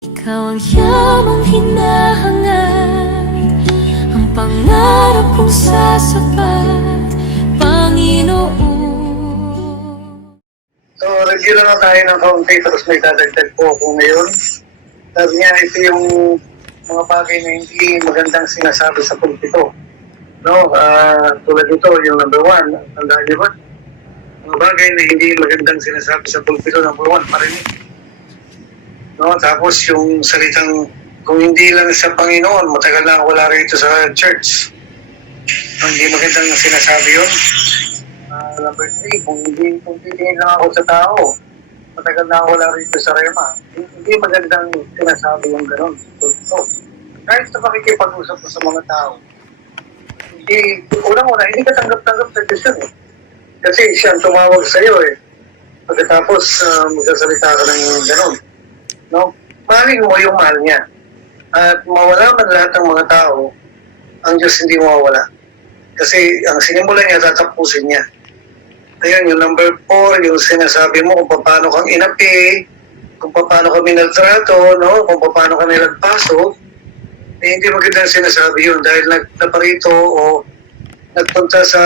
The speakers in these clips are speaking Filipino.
Ikaw ang yamang hinahangad, ang pangarap kong sasapat, Panginoon. So, review lang na tayo ng kaunti, tapos may dadagdag po ako ngayon. Sabi niya, ito yung mga bagay na hindi magandang sinasabi sa pulpito. No, tulad nito, yung number 1, tandaan niyo ba? Mga bagay na hindi magandang sinasabi sa pulpito, number 1, parinig. No, tapos yung salitang, kung hindi lang sa Panginoon, matagal na ako wala rito sa church. Hindi magandang sinasabi yun. Number 3, kung hindi lang ako sa tao, matagal na ako wala rito sa Rema. Hindi magandang sinasabi yung gano'n. So, kahit sa pakikipag-usap mo sa mga tao, unang-una, hindi ka tanggap-tanggap sa Diyos yun eh. Kasi siya ang tumawag sa iyo eh. Pagkatapos, magsasalita ka ng gano'n. No? Mahalin mo yung mahal niya. At mawala man lahat ng mga tao, ang Diyos hindi mawawala. Kasi ang sinimulan niya, tatapusin niya. Ayun, yung number 4, yung sinasabi mo kung paano kang inapi, kung paano ka minaltrato, no? Kung paano ka nilagpaso, eh, hindi magandang sinasabi yun dahil nagtaparito o nagpunta sa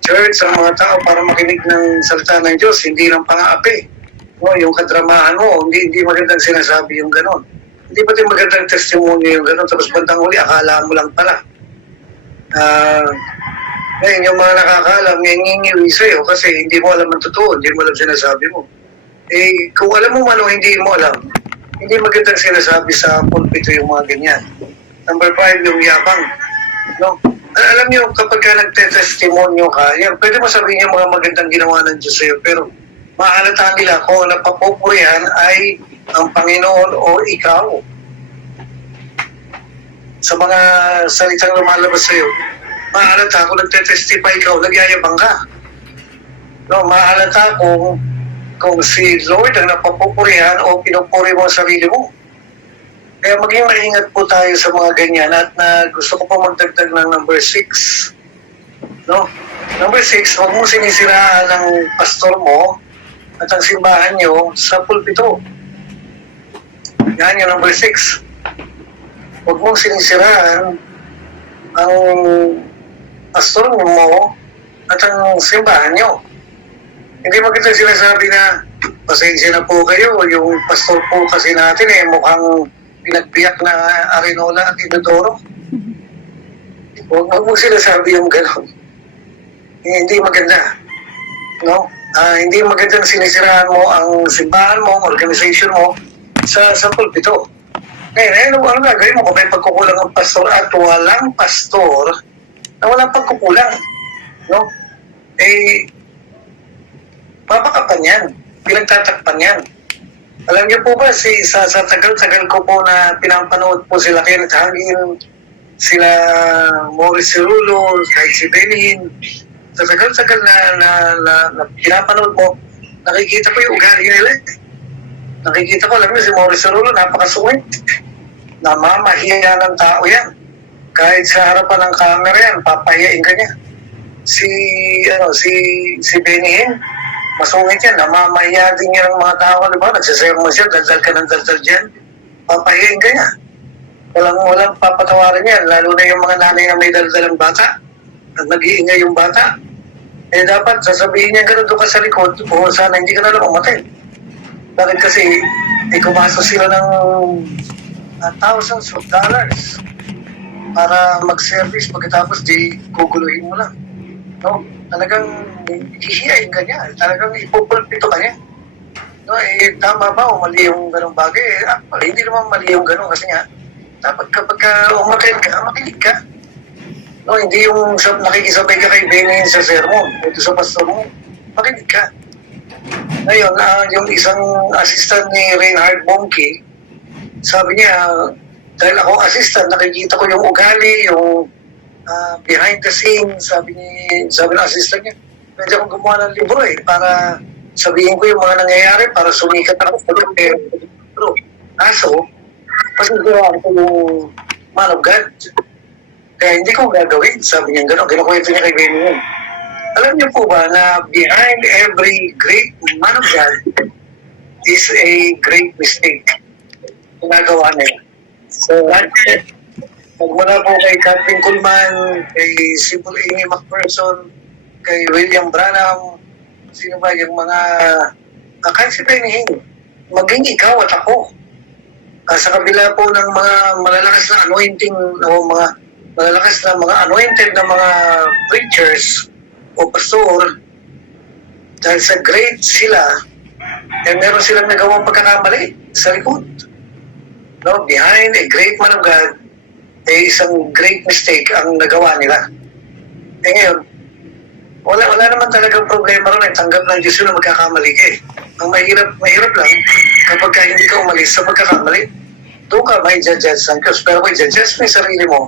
church ang mga tao para makinig ng salita ng Diyos, hindi lang pang-aapi. No, yung kadramahan mo, hindi magandang sinasabi yung gano'n. Hindi pati magandang testimony yung gano'n, tapos bandang huli, akala mo lang pala. Ngayon, yung mga nakakaalam, ngingiwi sa'yo kasi hindi mo alam ang totoo, hindi mo alam sinasabi mo. Eh, kung alam mo man o hindi mo alam, hindi magandang sinasabi sa pulpito yung mga ganyan. Number 5, yung yabang. No? Alam niyo, kapag ka nagtetestimonyo ka, yan, pwede mo sabihin yung mga magandang ginawa ng Diyos sa'yo, pero mahalata nila kung napapupurihan ay ang Panginoon o ikaw. Sa mga salitang lumalabas sa'yo, mahalata kung nagtetestify ikaw, nagyayabang ka. No, mahalata kung si Lord ang napapupurihan o pinupuri mo ang sarili mo. Kaya maging maingat po tayo sa mga ganyan at gusto ko pa magdagdag ng number 6. No? Number 6, huwag mo sinisiraan ng pastor mo at ang simbahan nyo sa pulpito. Yan yung number 6. Huwag mong sinisiraan ang pastor mo at ang simbahan nyo. Hindi maganda sinasabi na pasensya na po kayo, yung pastor po kasi natin mukhang pinagbiyak na Arinola at Inodoro. Huwag mong sinasabi yung gano'n. Hindi maganda. No? Hindi magandang sinisiraan mo ang simbahan mo, organization mo sa pulpito. Ngayon, ano gagawin mo kung may pagkukulang ang pastor at walang pastor na walang pagkukulang? No? Eh, papakapan yan. Pinagtatakpan yan. Alam niyo po ba, sa tagal-tagal ko po na pinapanood po sila Kenneth Hagin, sila Maurice Cirulo, kahit si Benin, sa tagal-tagal na pinapanood mo, nakikita ko yung ugali nila. Nakikita ko, alam mo, si Maurice Cirulo, napakasungit. Namamahiya ng tao yan. Kahit sa harapan ng camera yan, papahiyain ka niya. Si Benin, masungit yan. Namamahiya din niya ng mga tao. Diba? Nagsasermon siya, daldal ka ng daldal dyan. Papahiyain ka niya. Walang papatawarin yan. Lalo na yung mga nanay na may daldalang bata. At nag-iingay yung bata. Eh dapat sasabihin niya gano'n doon ka sa likod o sana hindi ka na lang umatay. Bakit kasi kumastos sila ng thousands of dollars para mag-service pagkatapos di guguluhin mo lang. No? Talagang hihiyain ka niya. Talagang ipupulpito ka niya. No, tama ba o mali yung ganong bagay? Hindi naman mali yung ganon kasi nga dapat kapag umatay ka, makinig ka. No, hindi yung nakikisabay ka kay Benin sa sermon, ito sa pastor mo, makinig ka. Ngayon, yung isang assistant ni Reinhard Bonnke, sabi niya, dahil ako assistant, nakikita ko yung ugali, yung behind the scenes, sabi ng assistant niya, pwede akong gumawa ng libro para sabihin ko yung mga nangyayari para sumikat ako sa pero kaso, pasiguraan ko yung man of God. Kaya hindi ko gagawin, sabi niya gano'n, kinukwento niya kay Benin. Alam niyo po ba na behind every great man of God is a great mistake. ginagawa nila. So, magmula po kay Catherine Kuhlman, kay Simple Amy McPherson, kay William Branham, sino ba yung mga, kahit si Benny Hinn, maging ikaw at ako. Sa kabila po ng mga malalakas na anointing, o mga malalakas na mga anointed na mga preachers o pastor, dahil sa great sila, meron silang nagawang pagkakamali sa likod. No? Behind a great man of God, isang great mistake ang nagawa nila. Ngayon, wala naman talagang problema ron. Tanggap ng Diyos yun na magkakamali ka eh. Ang mahirap lang kapag hindi ka umalis sa magkakamali. Doon ka may judge ng Diyos. Pero kung judge mo yung sarili mo,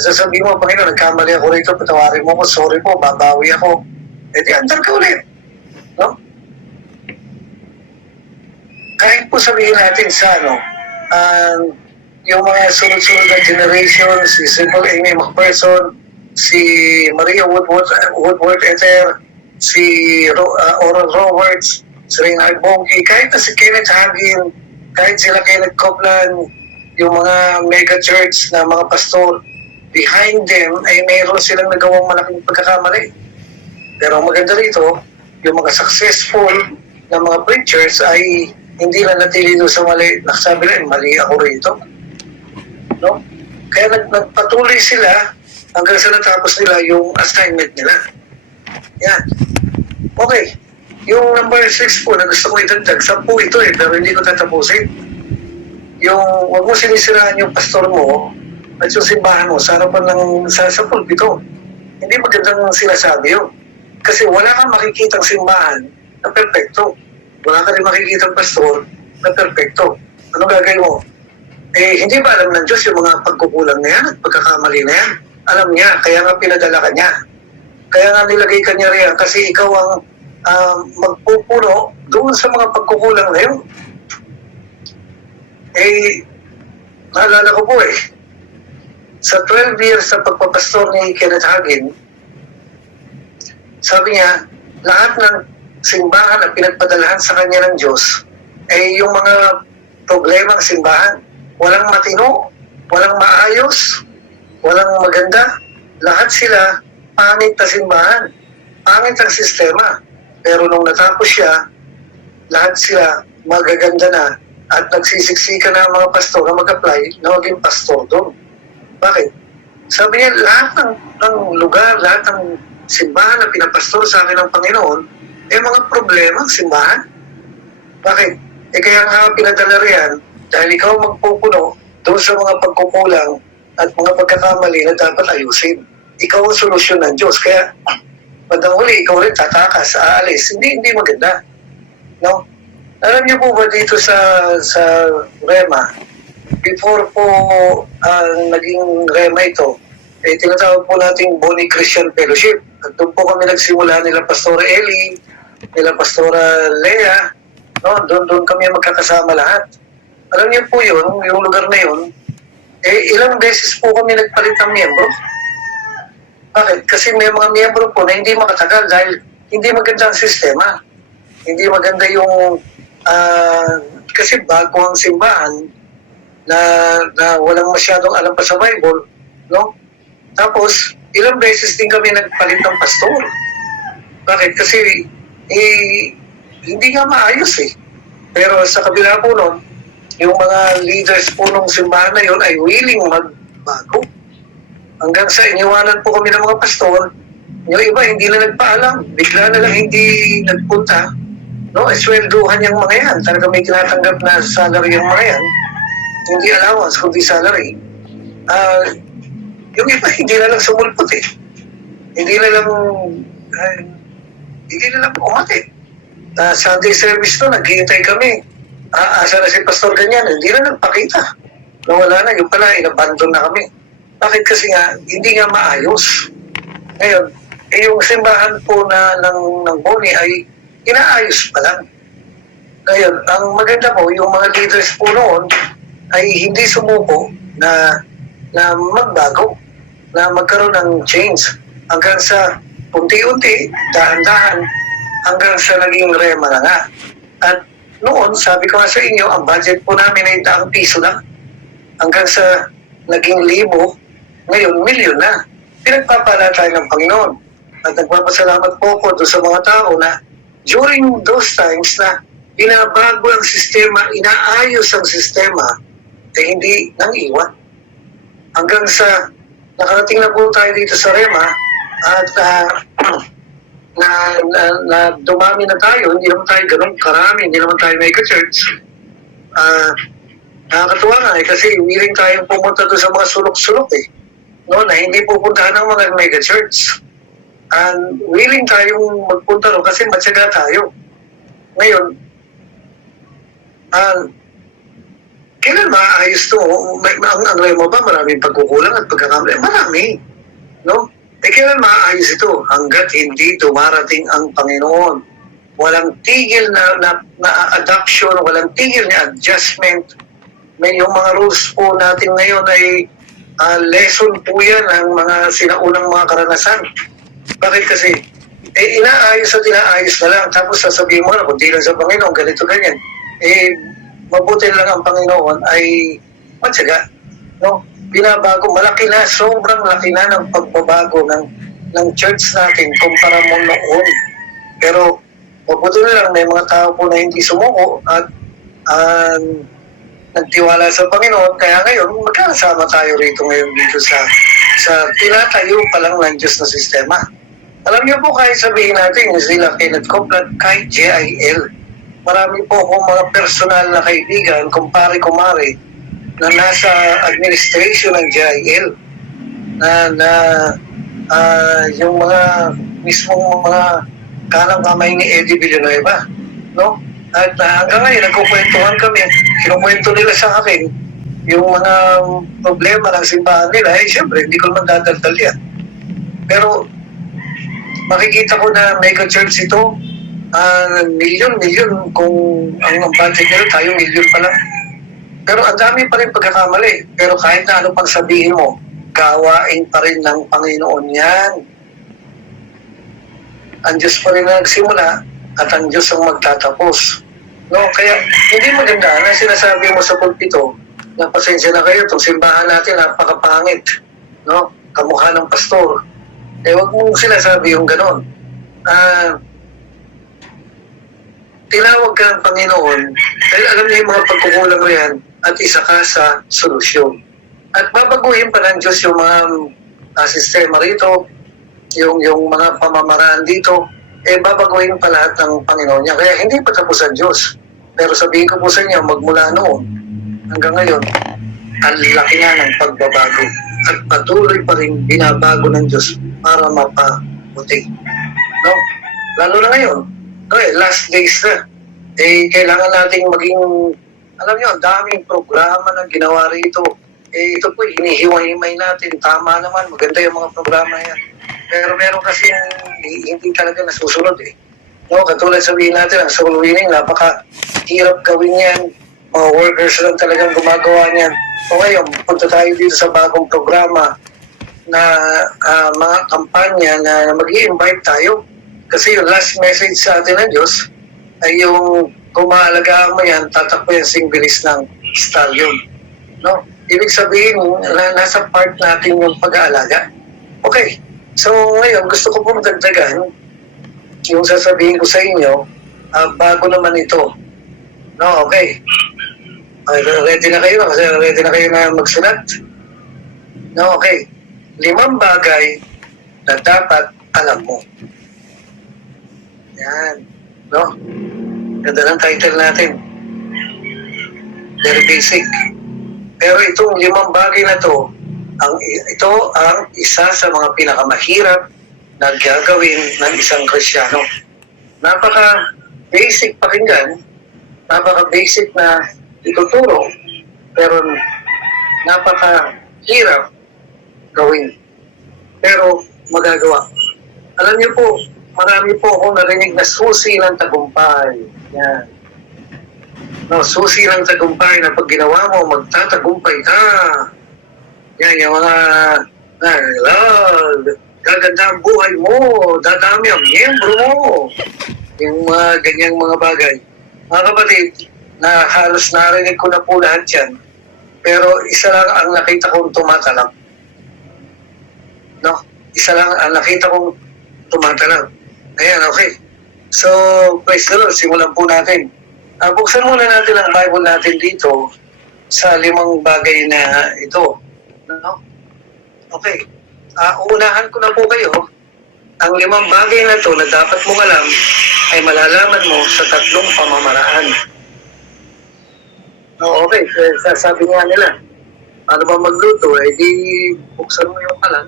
sasabihin mo, Panginoon, nagkamali ako rito, patawarin mo ko, sorry po, babawi ako. Di andar ka ulit. No? Kahit po sabihin natin sa yung mga sunod-sunod na generation, si Simple Amy McPherson, si Maria Woodworth Ether, si Oral Roberts, si Reinhard Bonnke, kahit na si Kenneth Hagin, kahit sila Kenneth Copeland, yung mga mega church na mga pastor, behind them ay mayroon silang nagawang malaking pagkakamali. Pero ang maganda rito, yung mga successful na mga preachers ay hindi na natili doon sa mali. Nakasabi na, mali ako rito. No? Kaya nagpatuloy sila hanggang sa natapos nila yung assignment nila. Yan. Okay. Yung number 6 po na gusto ko idagdag, 10 ito pero hindi ko tatapusin. Yung wag mo sinisiraan yung pastor mo at yung simbahan mo sa harapan ng sa pulpito. Hindi magandang sinasabi yun. Kasi wala kang makikitang simbahan na perfecto. Wala ka rin makikitang pastor na perfecto. Ano gagawin mo? Hindi ba alam ng Diyos yung mga pagkukulang na yan at pagkakamali na yan? Alam niya, kaya nga pinadala ka niya. Kaya nga nilagay ka niya riyan kasi ikaw ang magpupuno doon sa mga pagkukulang na yun. Naalala ko po sa 12 years na pagpapastor ni Kenneth Hagin, sabi niya, lahat ng simbahan na pinagpadalahan sa kanya ng Diyos ay yung mga problema ng simbahan. Walang matino, walang maayos, walang maganda. Lahat sila pangit na simbahan, pangit ang sistema. Pero nung natapos siya, lahat sila magaganda na at nagsisiksika na ang mga pastor na mag-apply na maging pastor doon. Bakit? Sabi niya, lahat ng lugar, lahat ng simbahan na pinapastor sa akin ng Panginoon, mga problema ng simbahan. Bakit? Kaya nga pinadala riyan, dahil ikaw magpupuno doon sa mga pagkukulang at mga pagkakamali na dapat ayusin. Ikaw ang solusyon ng Diyos. Kaya, bandang huli, ikaw rin tatakas, aalis. Hindi maganda. No? Alam niyo po ba dito sa Rema, before po naging Rema ito, tinatawag po nating Bonnie Christian Fellowship. At doon po kami nagsimula nila Pastora Eli, nila Pastora Lea, no? Doon kami magkakasama lahat. Alam niyo po yun, yung lugar na yun, ilang beses po kami nagpalit ng miyembro. Bakit? Kasi may mga miyembro po na hindi makatagal dahil hindi maganda ang sistema. Hindi maganda yung, kasi bago ang simbahan na walang masyadong alam pa sa Bible, no? Tapos, ilang beses din kami nagpalit ng pastor. Bakit? Kasi, hindi nga maayos Pero sa kabila po nun, yung mga leaders po ng simbahan na yun ay willing magbago. Hanggang sa iniwanan po kami ng mga pastor, yung iba hindi na nagpaalam, bigla na lang hindi nagpunta, no? Swelduhan yung mga yan. Talaga may tinatanggap na salary yung mga yan. Hindi allowance, kundi salary. Yung iba hindi na lang sumulpot Hindi na lang umati. Sunday service to, naghihintay kami. Asa na si Pastor ganyan, hindi na nagpakita. Wala na, yung pala, inabandon na kami. Bakit? Kasi nga, hindi nga maayos. Ngayon, yung simbahan po ng Bonnie ay inaayos pa lang. Ngayon, ang maganda po, yung mga leaders po noon ay hindi sumuko na magbago, na magkaroon ng change. Hanggang sa unti-unti, dahan-dahan, hanggang sa naging Rema na nga. At noon, sabi ko nga sa inyo, ang budget po namin ay ₱100 lang. Hanggang sa naging 1,000, ngayon milyon na. Pinagpapala tayo ng Panginoon. At nagpapasalamat po ako doon sa mga tao na during those times na binabago ang sistema, inaayos ang sistema, hindi nang iwan. Hanggang sa nakarating na po tayo dito sa Rema at na dumami na tayo, hindi naman tayo ganun karami, hindi naman tayo mega church. Nakakatuwa nga kasi willing tayong pumunta doon sa mga sulok-sulok no, na hindi pupuntahan ng mga mega church. And willing tayong magpunta doon kasi matyaga tayo. Ngayon, kailan maayos to? Ang Rema ba maraming pagkukulang at pagkakamali? Marami. No? Kailan maayos ito? Hanggat hindi dumarating ang Panginoon. Walang tigil na adoption, walang tigil na adjustment. May yung mga rules po natin ngayon ay lesson po yan ang mga sinaunang mga karanasan. Bakit kasi? Inaayos at inaayos na lang. Tapos sasabihin mo na, kung di lang sa Panginoon, ganito, ganyan. Mabuti lang ang Panginoon ay matyaga. No? Binabago, malaki na, sobrang laki na ng pagbabago ng church natin kumpara mo noon. Pero mabuti na lang, may mga tao po na hindi sumuko at nagtiwala sa Panginoon. Kaya ngayon, magkakasama tayo rito ngayon dito sa tinatayo pa lang ng Diyos na sistema. Alam niyo po, kahit sabihin natin, sila Kenneth Copeland, kahit JIL, marami po akong mga personal na kaibigan, kumpare-kumare, na nasa administration ng JIL, yung mga mismong mga kanang kamay ni Eddie Villanueva, no? At hanggang ngayon, nagkukwentuhan kami, kinukwento nila sa akin yung mga problema ng simbahan nila. Siyempre, hindi ko naman dadaldal yan. Pero makikita ko na mega church ito, milyon kung ang budget nila, tayo milyon pa lang. Pero ang dami pa rin pagkakamali. Pero kahit na ano pang sabihin mo, gawain pa rin ng Panginoon yan. Ang Diyos pa rin na nagsimula at ang Diyos ang magtatapos. No? Kaya hindi maganda na sinasabi mo sa pulpito na pasensya na kayo, itong simbahan natin napakapangit. No? Kamukha ng pastor. Huwag mong sinasabi yung ganon. Tinawag ka ng Panginoon dahil alam niya yung mga pagkukulang mo yan at isa ka sa solusyon. At babaguhin pa ng Diyos yung mga sistema rito, yung mga pamamaraan dito, babaguhin pa lahat ng Panginoon niya. Kaya hindi pa tapos ang Diyos. Pero sabihin ko po sa inyo, magmula noon hanggang ngayon, ang laki na ng pagbabago. At patuloy pa rin binabago ng Diyos para mapabuti. No? Lalo na ngayon, last days na. Kailangan nating maging, alam niyo, ang daming programa na ginawa rito. Ito po, hinihiwa-himay natin. Tama naman, maganda yung mga programa yan. Pero meron kasi hindi talaga nasusunod No, katulad sabihin natin, ang soul winning, napaka-hirap gawin yan. Mga workers lang talagang gumagawa niyan. O ngayon, punta tayo dito sa bagong programa na mga kampanya na mag-i-invite tayo. Kasi yung last message sa atin ng Diyos ay yung kung maalagaan mo yan, tatakbo yung singbilis ng stallion. No? Ibig sabihin na nasa part natin yung pag-aalaga. Okay. So ngayon, gusto ko pong dagdagan yung sasabihin ko sa inyo, bago naman ito. No, okay. Ready na kayo? Ready na kayo na magsulat? No, okay. 5 bagay na dapat alam mo. Yan. No? Ganda ng title natin. Very basic. Pero itong 5 bagay na to, ito ang isa sa mga pinakamahirap na gagawin ng isang Kristiyano. Napaka-basic pakinggan, napaka-basic na ituturo, pero napaka-hirap gawin. Pero magagawa. Alam niyo po, marami po akong narinig na susi ng tagumpay. Yan. No, susi ng tagumpay na pag ginawa mo, magtatagumpay ka. Yan, yung mga gaganda ang buhay mo, dadami ang miyembro mo. Yung mga ganyang mga bagay. Mga kapatid, na halos narinig ko na po lahat yan, pero isa lang ang nakita kong tumatalab. No? Isa lang ang nakita kong tumatalab. Ayan, okay. So, praise the Lord, simulan po natin. Buksan muna natin ang Bible natin dito sa 5 bagay na ito. No? Okay. Uunahan ko na po kayo. Ang 5 bagay na ito na dapat mong alam ay malalaman mo sa 3 pamamaraan. Okay. Sabi nga nila, ano ba magluto? Di buksan mo yung kalan.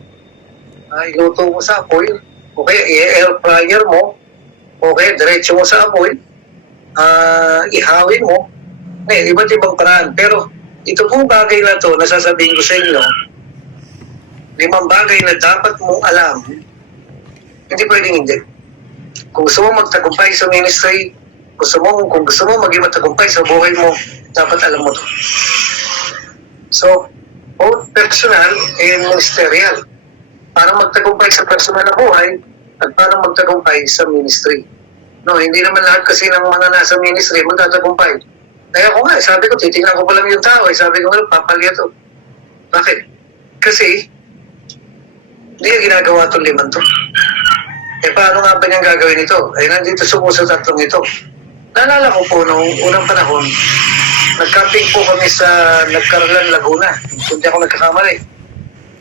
Iluto mo sa apoy. Okay, i-air fryer mo. Okay, diretso mo sa apoy. Ihawin mo. Iba't ibang paraan. Pero ito pong bagay na to, nasasabihin ko sa inyo, 5 bagay na dapat mong alam, hindi pwedeng hindi. Kung gusto mo magtagumpay sa ministry, kung gusto mo maging matagumpay sa buhay mo, dapat alam mo to. So, both personal and ministerial. Para magtagumpay sa personal na buhay at para magtagumpay sa ministry. No, hindi naman lahat kasi ng mga nasa ministry magtatagumpay. Kaya ako nga, sabi ko, titingnan ko pa lang yung tao. Sabi ko, papalya to. Bakit? Kasi, hindi niya ginagawa itong 5 to. Paano nga ba niyang gagawin ito? Nandito sa 3 ito. Naalala ko po, noong unang panahon, nag-camping po kami sa Nagkaralan, Laguna. Hindi ako nagkakamali.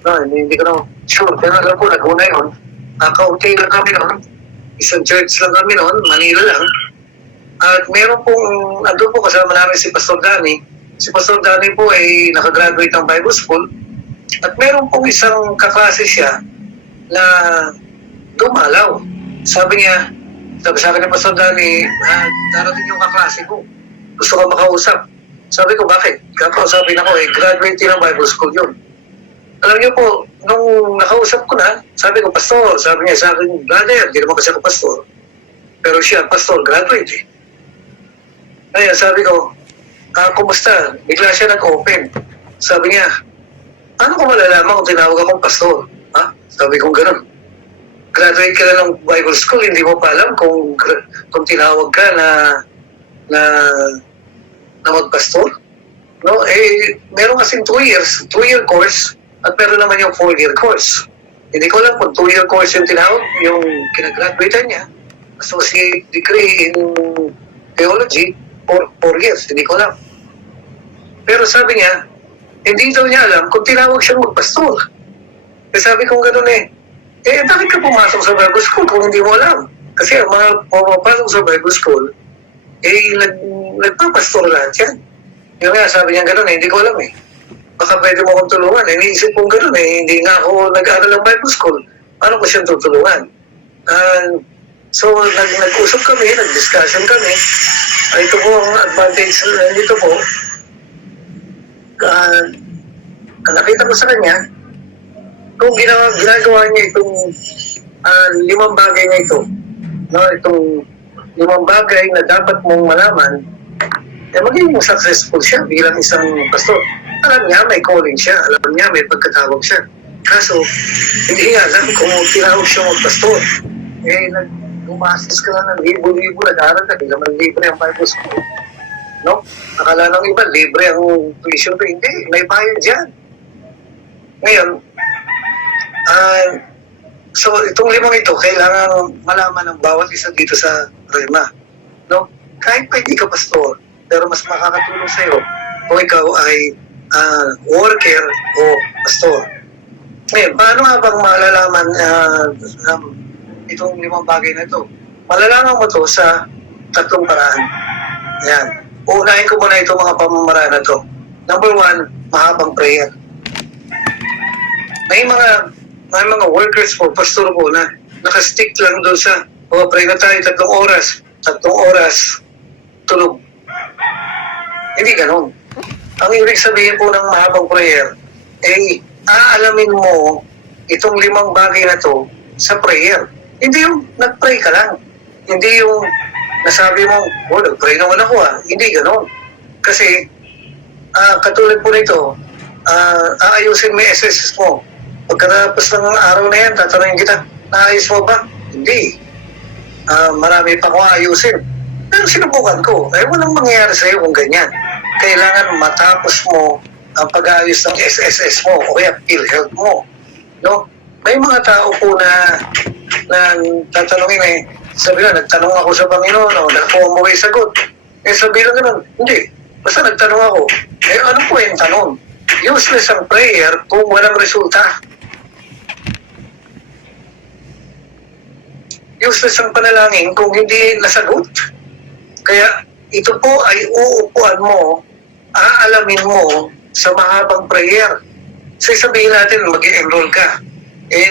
No, hindi ko na sure. Pero alam ko, Laguna yun. Kaunti lang kami noon. Isang church lang kami noon, Manila lang. At meron pong, ando po kasama namin si Pastor Danny. Si Pastor Danny po ay nakagraduate ng Bible School. At meron pong isang kaklase siya na dumalaw. Sabi sa akin ni Pastor Danny, darating yung kaklase ko. Gusto ko makausap. Sabi ko, bakit? Kakausapin ako graduate din ng Bible School yun. Alam niyo po, nung nakausap ko na, sabi ko, Pastor, sabi niya sa akin, brother, hindi naman kasi ako pastor. Pero siya, Pastor, graduate eh. Kaya sabi ko, kumusta? Bigla siya nag-open. Sabi niya, ano ko malalaman kung tinawag akong pastor? Ha? Sabi ko, ganun. Graduate ka na ng Bible School, hindi mo pa alam kung tinawag ka na magpastor? No? Meron kasing 2-year course, at meron naman yung 4-year course. Hindi ko alam kung 2-year course yung tinawag, yung kinagraduate niya, associate degree in theology, 4 years, hindi ko alam. Pero sabi niya, hindi daw niya alam kung tinawag siyang magpastor. Sabi ko gano'n bakit ka pumasok sa Bible School kung hindi mo alam? Kasi ang mga pumapasok sa Bible School, nagpapastor lahat yan. Yung nga, sabi niya gano'n hindi ko alam Baka pwede mo akong tulungan. Iniisip kong gano'n hindi nga ako nag-aaral ng Bible School. Paano ko siyang tutulungan? So, nag-usap kami, nag-discussion kami. Ito po ang advantage dito po. Nakita ko sa kanya, kung ginagawa niya itong 5 bagay na ito, no, itong 5 bagay na dapat mong malaman, magiging successful siya bilang isang pastor. Alam niya, may calling siya. Alam niya, may pagkatawag siya. Kaso, hindi nga alam kung tinawag siya magpastor. Gumastos ka na ng libo-libo, nag-aaral ka, hindi naman libre ang Bible School. No? Akala ng iba, libre ang tuition ko. Hindi, may bayad dyan. Ngayon, so itong 5 ito, kailangan malaman ng bawat isa dito sa Rema. No? Kahit pa hindi ka pastor, pero mas makakatulong sa'yo kung ikaw ay worker o pastor. Ngayon, paano nga bang malalaman itong 5 bagay na ito? Malalaman mo to sa 3 paraan. Ayan. Uunahin ko muna itong mga pamamaraan na to. Number 1, mahabang prayer. May mga workers po, pastor po na nakastick lang doon sa pray na tayo 3 oras, 3 oras, tulog. Hindi ganun. Ang ibig sabihin po ng mahabang prayer, aalamin mo itong 5 bagay na to sa prayer. Hindi yung nag-pray ka lang. Hindi yung nasabi mo, nag-pray naman ako Hindi ganun. Kasi, katulad po nito, aayusin mo yung SSS mo. Pagkatapos ng araw na yan, tatanungin kita, naayos mo ba? Hindi. Marami pa akong ayusin. Pero sinubukan ko, walang mangyayari sa'yo kung ganyan. Kailangan matapos mo ang pag-aayos ng SSS mo o kaya PhilHealth mo. No? May mga tao po na tatanungin sabi na, nagtanong ako sa Panginoon o nakuha mo may sagot. Sabi lang ganun, hindi. Basta nagtanong ako. Ano po yung tanong? Useless ang prayer kung walang resulta. Useless ang panalangin kung hindi nasagot. Kaya ito po ay uupuan mo, aalamin mo sa mahabang prayer. Sabihin natin, mag-enroll ka.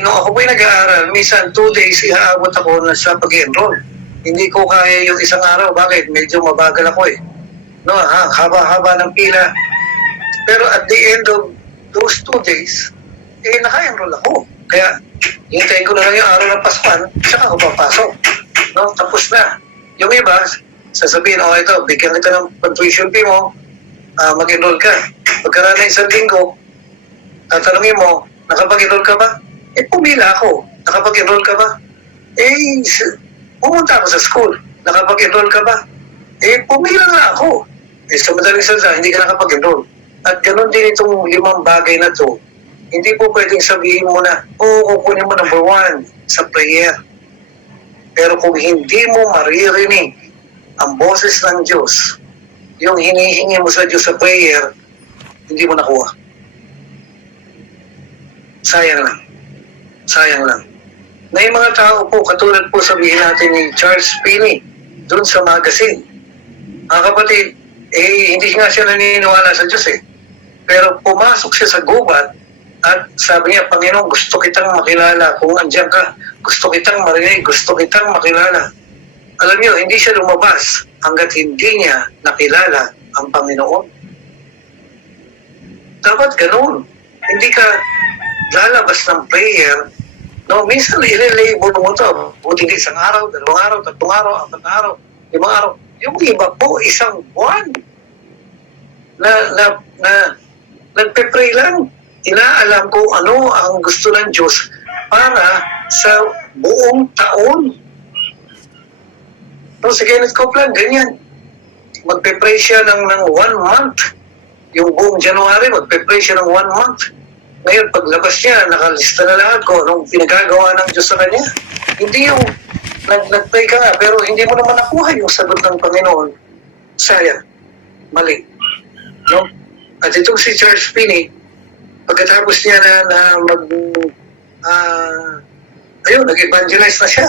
Nung ako po'y nag-aaral, minsan 2 days iaabot ako na sa pag-enroll. Hindi ko kaya yung isang araw. Bakit? Medyo mabagal ako No, haba-haba ng pila. Pero at the end of those 2 days, naka-enroll ako. Kaya, hintayin ko na lang yung araw ng Paskuhan, saka ako papasok. No, tapos na. Yung iba, sasabihin, ito, bigyan kita ng tuition fee mo, mag-enroll ka. Pagkaraan na 1 linggo, tatanungin mo, nakapag-enroll ka ba? Pumila ako. Nakapag-enroll ka ba? Pumunta ako sa school. Nakapag-enroll ka ba? Pumila na ako. Sa madaling salita, hindi ka nakapag-enroll. At ganoon din itong 5 bagay na to. Hindi po pwedeng sabihin mo na, kukunin mo number 1 sa prayer. Pero kung hindi mo maririnig ang boses ng Diyos, yung hinihingi mo sa Diyos sa prayer, hindi mo nakuha. Sayang lang. Sayang lang. May mga tao po, katulad po sabihin natin ni Charles Finney, doon sa magazine. Mga kapatid, hindi nga siya naniniwala sa Diyos Pero pumasok siya sa gubat at sabi niya, Panginoon, gusto kitang makilala. Kung andyan ka, gusto kitang marinig, gusto kitang makilala. Alam niyo, hindi siya lumabas hanggat hindi niya nakilala ang Panginoon. Dapat ganun. Hindi ka lalabas ng prayer. No, minsan i-label mo ito. Buti din 1 araw, 2 araw, 3 araw, 4 araw, 5 araw. Yung iba po, 1 buwan na nagpe-pray lang. Inaalam ko ano ang gusto ng Diyos para sa buong taon. No, si Kenneth Copeland, ganyan. Magpe-pray siya ng 1 month. Yung buong January, magpe-pray siya ng 1 month. Ngayon, paglabas niya, nakalista na lahat ko anong pinagagawa ng Diyos sa kanya. Hindi yung nag-pray ka nga, pero hindi mo naman nakuha yung sagot ng Panginoon. Sayang. Mali. No? At itong si Charles Finney, pagkatapos niya na nag-evangelize na siya.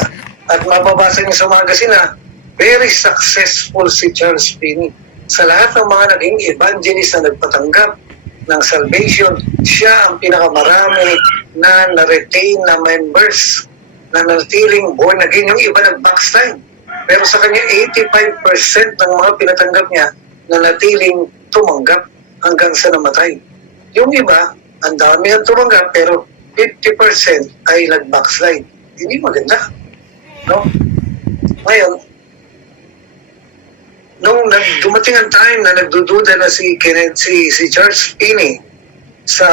At mababasa niya sa magazine na very successful si Charles Finney. Sa lahat ng mga naging evangelist na nagpatanggap ng salvation, siya ang pinakamarami na na-retain na members na natiling born again. Yung iba nag-backslide. Pero sa kanya, 85% ng mga pinatanggap niya na natiling tumanggap hanggang sa namatay. Yung iba, ang dami ang tumanggap, pero 50% ay nag-backslide. Hindi maganda. No? Ngayon, nung dumating ang time na nagdududa na si Charles Finney sa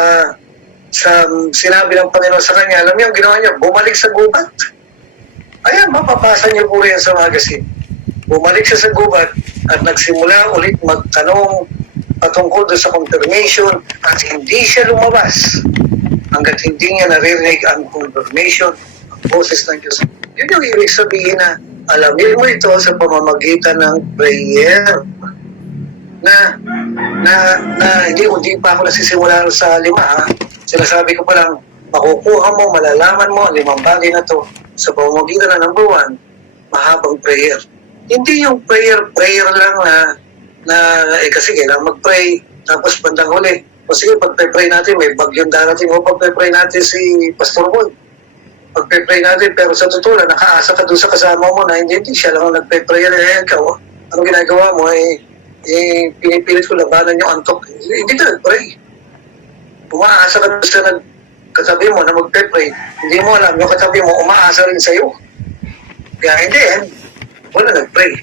sinabi ng Panginoon sa kanya, alam niyo ang ginawa niya, bumalik sa gubat. Ayan, mapapasa niyo po yan sa magazine. Bumalik siya sa gubat at nagsimula ulit magtanong patungkol sa confirmation at hindi siya lumabas hanggat hindi niya naririnig ang confirmation, ang boses ng Diyos. Yun yung ibig sabihin na alamin mo ito sa pamamagitan ng prayer na hindi pa ako nasisimula sa 5 Sinasabi ko pa lang, makukuha mo, malalaman mo ang 5 bagay na to sa pamamagitan na number 1, mahabang prayer. Hindi yung prayer lang na kasi kailangan mag-pray, tapos bandang huli, o sige, pag-pray natin, may bagyong darating, o pag-pray natin si Pastor Boy. Pag-pray natin, pero sa totoo lang, nakaasa ka doon sa kasama mo na hindi siya lang nag-pray na ikaw. Anong ginagawa mo? Pinipilit ko labanan yung antok. Hindi ka nag-pray. Umaasa ka doon sa katabi mo na mag-pray. Hindi mo alam, yung katabi mo, umaasa rin sa'yo. Kaya hindi, wala nag-pray.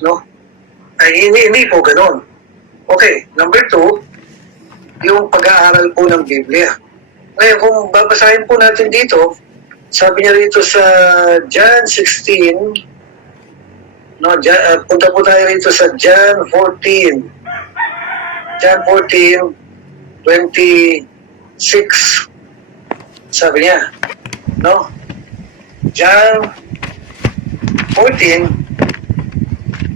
No? Ay, hindi po ganun. Okay, number 2, yung pag-aaral po ng Biblia. Ngayon, kung babasahin po natin dito, sabi niya rito sa John 16, No, punta po tayo rito sa John 14. John 14, 26. Sabi niya, no? John 14,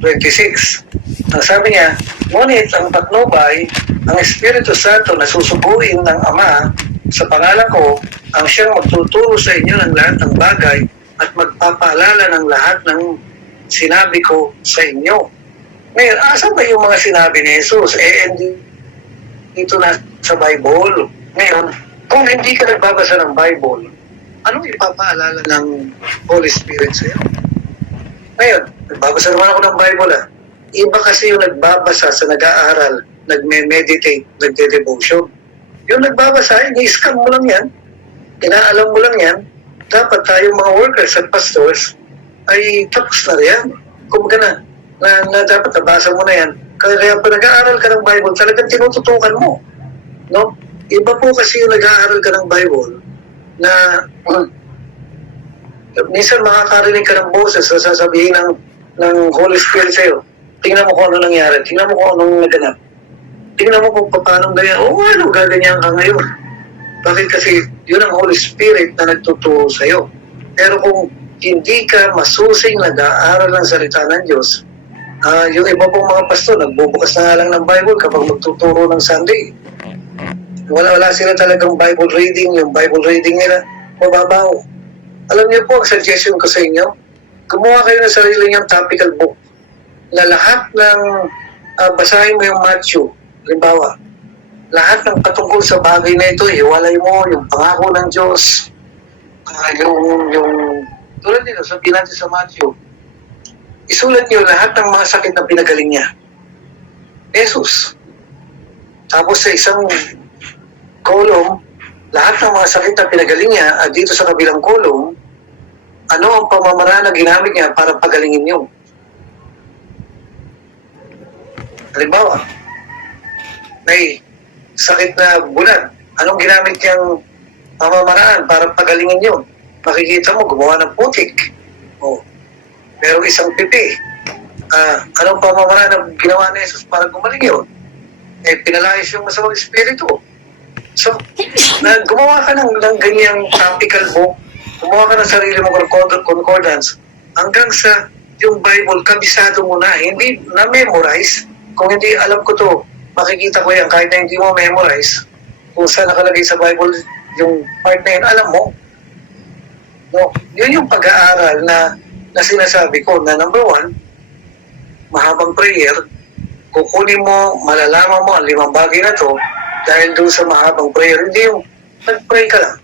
26. Ang sabi niya, ngunit ang patnubay, ang Espiritu Santo na susuguin ng Ama sa pangalan ko, ang siyang magtuturo sa inyo ng lahat ng bagay at magpapaalala ng lahat ng sinabi ko sa inyo. Ngayon, asan ba yung mga sinabi ni Jesus? Hindi dito na sa Bible. Ngayon, kung hindi ka nagbabasa ng Bible, anong ipapaalala ng Holy Spirit sa'yo? Ngayon, nagbabasa naman ako ng Bible Iba kasi yung nagbabasa sa nag-aaral, nagme-meditate, nagde-devotion. Yung nagbabasa, ini-scan mo lang yan, inaalam mo lang yan, dapat tayong mga workers at pastors ay tapos na yan. Kumbaga na dapat nabasa mo na yan. Kaya pag nag-aaral ka ng Bible, talagang tinututukan mo. No? Iba po kasi yung nag-aaral ka ng Bible na minsan makakarinig ka ng boses na sasabihin ng Holy Spirit sa'yo. Tingnan mo kung ano nangyari. Tingnan mo kung anong naganap. Tingnan mo kung paano ganyan. Ano gaganyan ka ngayon? Bakit kasi yun ang Holy Spirit na nagtuturo sa'yo. Pero kung hindi ka masusing nag-aaral ng salita ng Diyos, yung iba pong mga pastor, nagbubukas na nga lang ng Bible kapag magtuturo ng Sunday. Wala sila talagang Bible reading. Yung Bible reading nila, mababaw. Alam niyo po, ang suggestion ko sa inyo, gumawa kayo ng sarili niyang topical book na lahat ng basahin mo yung Matthew, halimbawa, lahat ng patungkol sa bagay na ito, iwalay mo yung pangako ng Diyos, yung tulad nito, sabihin natin sa Matthew, isulat niyo lahat ng mga sakit na pinagaling niya. Jesus. Tapos sa isang column, lahat ng mga sakit na pinagaling niya, at dito sa kabilang column, ano ang pamamaraan na ginamit niya para pagalingin niyo? Halimbawa, may sakit na bulan. Anong ginamit niyang pamamaraan para pagalingin niyo? Makikita mo, gumawa ng putik. Pero isang pipi. Anong pamamaraan na ginawa ni Jesus para gumaling yun? Pinalayas yung masamang espiritu. So, gumawa ka ng ganyang topical book, gumawa ka ng sarili mong concordance, hanggang sa yung Bible, kabisado mo na, hindi na-memorize. Kung hindi alam ko to, makikita ko yan, kahit na hindi mo memorize, kung saan nakalagay sa Bible, yung part na yun, alam mo. No, yun yung pag-aaral na sinasabi ko, na number 1, mahabang prayer, kukunin mo, malalaman mo ang 5 bagay na to, dahil doon sa mahabang prayer, hindi yung nag-pray ka lang.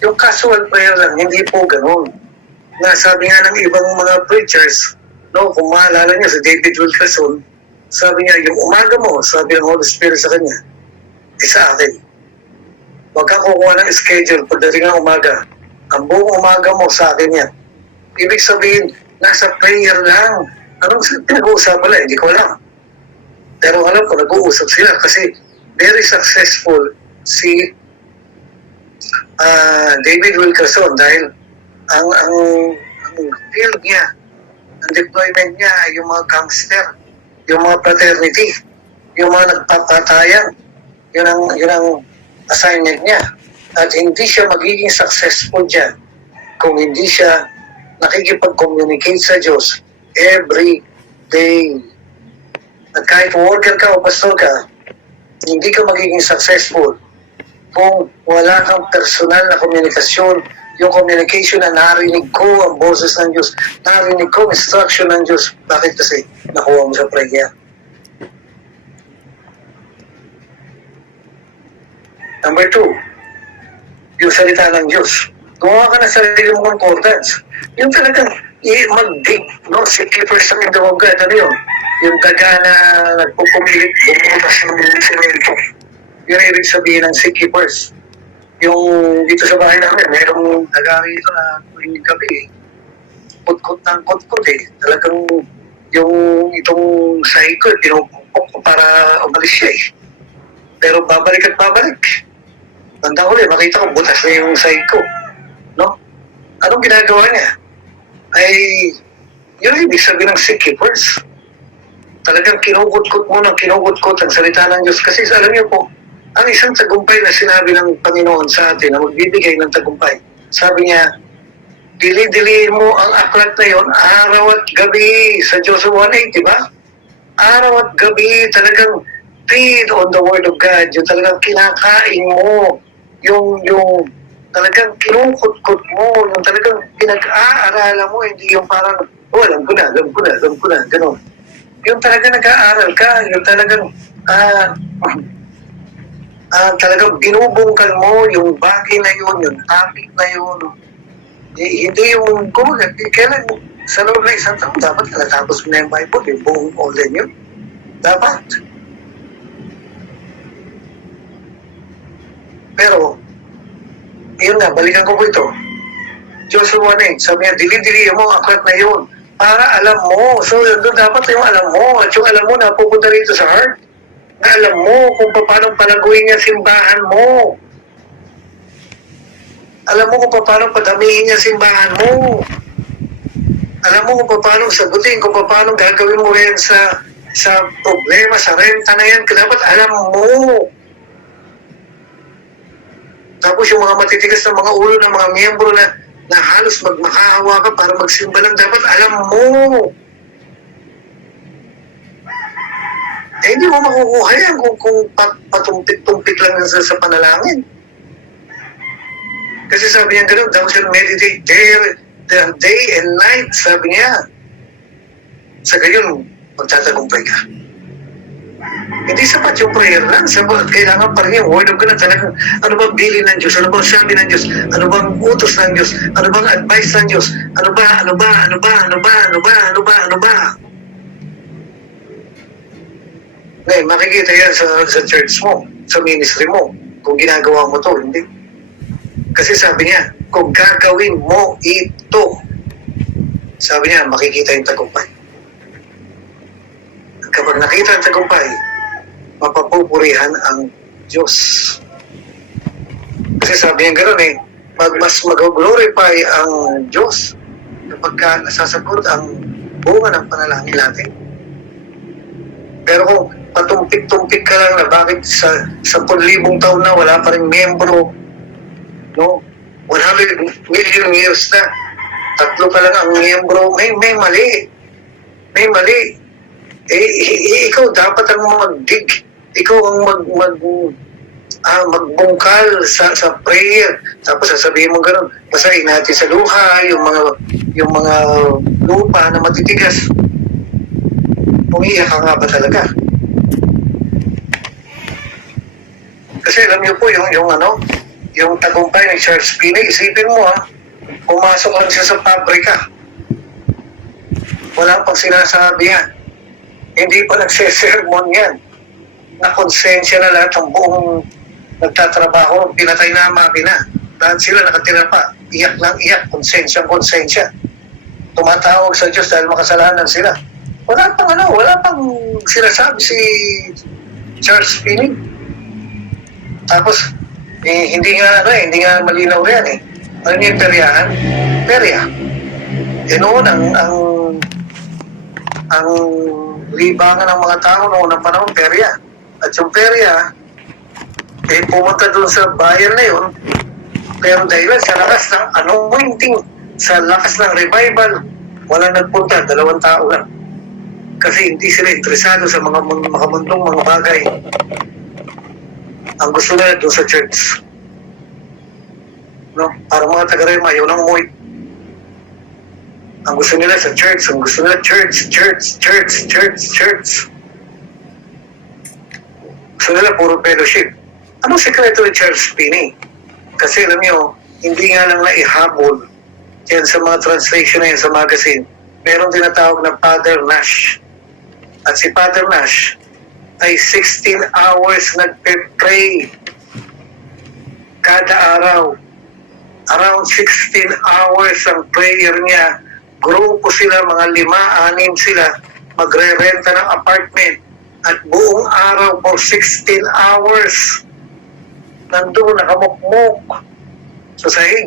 Yung casual prayer lang, hindi po ganun. Sabi nga ng ibang mga preachers, no, kung maalala niyo si David Wilkerson, sabi niya, yung umaga mo, sabi ng Holy Spirit sa kanya, sa akin. Huwag kang kukuha ng schedule pagdating ng umaga. Ang buong umaga mo sa akin yan. Ibig sabihin, nasa prayer lang. Anong pinag-uusap pala? Hindi ko alam. Pero alam ko, nag-uusap sila kasi very successful si David Wilkerson dahil ang field niya, ang deployment niya ay yung mga gangster, yung mga fraternity, yung mga nagpapatayan, yun ang assignment niya. At hindi siya magiging successful dyan kung hindi siya nakikipag-communicate sa Diyos every day. At kahit worker ka o pastor ka, hindi ka magiging successful kung wala kang personal na komunikasyon, yung communication na narinig ko ang boses ng Diyos, narinig ko instruction ng Diyos. Bakit? Kasi nakuha mo sa prayer. Number 2, yung salita ng Diyos. Gumawa ka ng sarili mong concordance. Yung talagang mag-dig, no? Si keepers ng kingdom of God, ano yun? Yung daga na nagpupumilit, bumutas ng semento. Yun ang ibig sabihin ng sea keepers. Yung dito sa bahay namin, mayroong daga rito na tuwing gabi, kutkot ng kutkot Talagang yung itong sahi ko, pinupukpok ko para umalis siya Pero babalik at babalik. Tanda ko makita ko, butas na yung sahi ko. No? Anong ginagawa niya? Ay Yun ang ibig sabihin ng seek ye first. Talagang kinukutkot mo ng kinukutkot ang salita ng Diyos. Kasi alam niyo po, ang isang tagumpay na sinabi ng Panginoon sa atin na magbibigay ng tagumpay, sabi niya, dili-dili mo ang aklat na yon araw at gabi sa Joshua 1:8, di ba? Araw at gabi talagang feed on the Word of God. Yung talagang kinakain mo, yung talagang kinukutkot mo, yung talagang pinag-aaralan mo, hindi yung parang, oh, alam ko na, gano'n. Yung talagang nag-aaral ka, yung talagang talagang binubungkal mo yung bagay na yun, yung topic na yun. Hindi yung, kailan sa loob na isang taon, dapat natapos mo na yung Bible, yung buong order yun. Dapat. Pero, yun nga, balikan ko po ito. Joshua 1:8, sabi niya, dili-dili mo ang aklat na yun para alam mo. So, doon dapat yung alam mo. At yung alam mo, napupunta rito sa heart. Na alam mo kung paano palaguin niya simbahan mo. Alam mo kung paano padamihin niya simbahan mo. Alam mo kung paano sagutin, kung paano gagawin mo yan sa problema, sa renta na yan. Dapat alam mo. Tapos yung mga matitigas na mga ulo ng mga miyembro na halos magmakahawa ka para magsimba lang, dapat alam mo. Eh, hindi mo makukuha yan kung patumpik-tumpik lang sa panalangin. Kasi sabi niya gano'n, thou shalt meditate day and night, sabi niya. Sa gayon, magtatagumpay ka. Hindi sapat yung prayer lang. Kailangan pa rin yung word of God. Talagang, ano bang bilin ng Diyos? Ano bang sabi ng Diyos? Ano bang utos ng Diyos? Ano bang advice ng Diyos? Ano ba? Ngayon, makikita yan sa church mo, sa ministry mo. Kung ginagawa mo to, hindi. Kasi sabi niya, kung gagawin mo ito, sabi niya, makikita yung tagumpay. Kapag nakita ang tagumpay, mapapupurihan ang Diyos. Kasi sabi niya gano'n mas mag-glorify ang Diyos kapag nasasagot ang bunga ng panalangin natin. Pero kung patumpik-tumpik ka lang na bakit sa 10,000 taon na wala pa rin miyembro, no? 100 million years na, 3 ka lang ang miyembro, may mali. May mali. Ikaw dapat ang mag-dig. Ikaw ang magbungkal sa prayer. Tapos sasabihin mo gano'n, basahin natin sa luha, yung mga lupa na matitigas. Umiiyak ka nga ba talaga? Kasi alam niyo po, yung tagumpay ni Charles Finney, isipin mo pumasok lang siya sa pabrika. Wala pang sinasabi yan. Hindi pa nagsesermon yan. Nakonsensya na lahat ng buong nagtatrabaho, pinatay na ang makina. Lahat sila nakatira pa. Iyak lang iyak, konsensya. Tumatawag sa Diyos dahil makasalanan sila. Wala pang sinasabi si Charles Finney. Tapos, hindi nga malinaw yan . Ano yung peryahan? Perya. Noon, ang libangan ng mga tao noon ng panahon, perya. At yung perya, pumunta doon sa bayan na yun, pero dahil sa lakas ng anointing, sa lakas ng revival, wala nagpunta, 2 tao lang. Kasi hindi sila interesado sa mga mundong mga bagay. Ang gusto nila doon sa church. No? Para mga taga-Rema, yun ang umuwi. Ang gusto nila sa church, ang gusto nila church. Gusto nila puro fellowship. Anong sekreto ni Charles Finney? Kasi alam nyo, hindi nga lang naihabol yan sa mga translation na yan sa magazine. Meron tinatawag na Father Nash. At si Father Nash ay 16 hours nagpe-pray kada araw. Around 16 hours ang prayer niya. Grupo sila, mga 5-6 sila, magre-renta ng apartment. At buong araw for 16 hours, nandun, nakamukmuk sa sahig.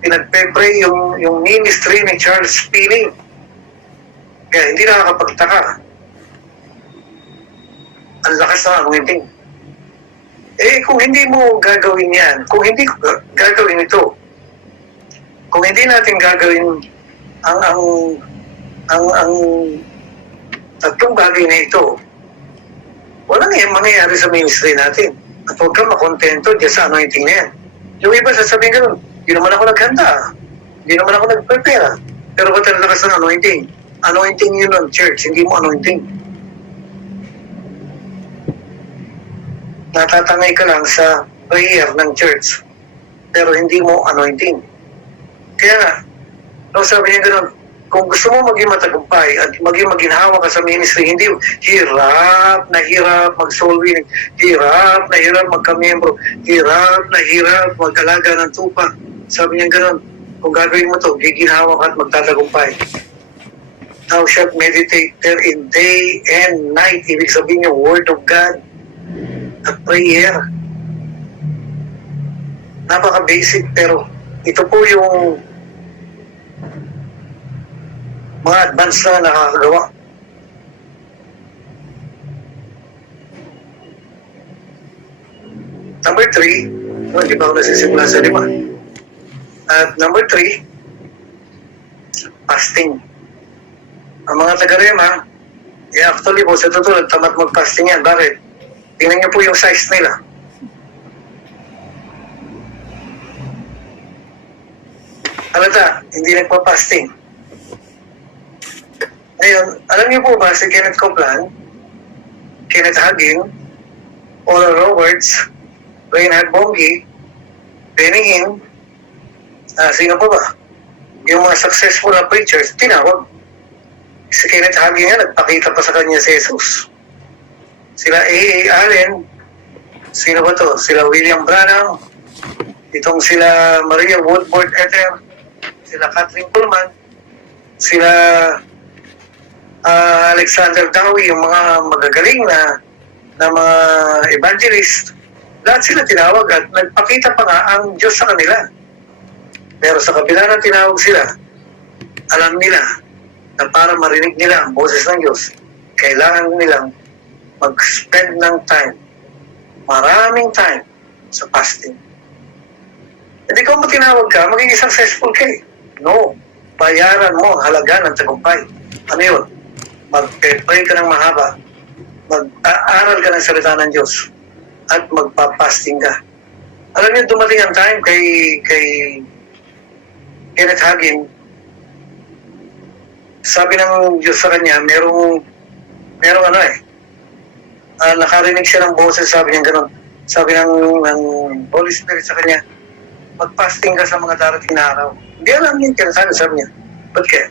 Pinagpe-pray yung ministry ni Charles Finney. Kaya hindi nakakapagtaka. Ang lakas ng anointing. Kung hindi mo gagawin yan, kung hindi gagawin ito, kung hindi natin gagawin ang tatlong bagay na ito, walang mangyayari sa ministry natin. At huwag kang makontento dyan sa anointing na yan. Yung iba sasabihin gano'n, hindi naman ako naghanda, hindi naman ako nag-prepare. Pero ba't ang lakas ng anointing? Anointing yun ng church, hindi mo anointing. Natatangay ka lang sa prayer ng church, pero hindi mo anointing. Kaya nga, sabi niya gano'n, kung gusto mo maging matagumpay at maging maginhawa ka sa ministry, hindi hirap na hirap mag-soul winning, hirap na hirap magka-membro, hirap na hirap mag-alaga ng tupa. Sabi niya gano'n, kung gagawin mo to, giginhawa ka at magtatagumpay. Thou shalt meditate therein day and night. Ibig sabihin yung word of God at prayer. Napaka-basic, pero ito po yung mga advance na nakakagawa. Number 3, hindi pa ako nasisimula sa 5. At number 3, fasting. Ang mga taga-Rema, actually po, sa totoo, tamad mag-fasting yan. Bakit? Tingnan niyo po yung size nila. Halata, hindi nagpa-fasting. Ngayon, alam niyo po ba si Kenneth Copeland, Kenneth Hagin, Oral Roberts, Reinhard Bonnke, Benny Hinn, sino pa ba? Yung mga successful na preachers, tinawag. Si Kenneth Hagin nga, nagpakita pa sa kanya si Jesus. Sila A.A. Allen, sino ba to? Sila William Branham, itong sila Maria Woodward Ether, sila Catherine Kuhlman, sila Alexander Dowie, yung mga magagaling na mga evangelist, lahat sila tinawag at nagpakita pa nga ang Diyos sa kanila. Pero sa kabila na tinawag sila, alam nila na para marinig nila ang boses ng Diyos, kailangan nilang mag-spend ng time, maraming time sa fasting. Hindi kung matinawag ka, magiging successful ka eh. No, bayaran mo ang halaga ng tagumpay. Ano yun? Mag-pray ka ng mahaba, mag-aaral ka ng salita ng Diyos, at magpa-fasting ka. Alam niyo, dumating ang time kay Kenneth Hagin, sabi ng Diyos sa kanya, merong nakarinig siya ng boses, sabi niya gano'n. Sabi ng Holy Spirit sa kanya, mag-fasting ka sa mga darating na araw. Hindi alam niya, sabi niya, ba't kaya?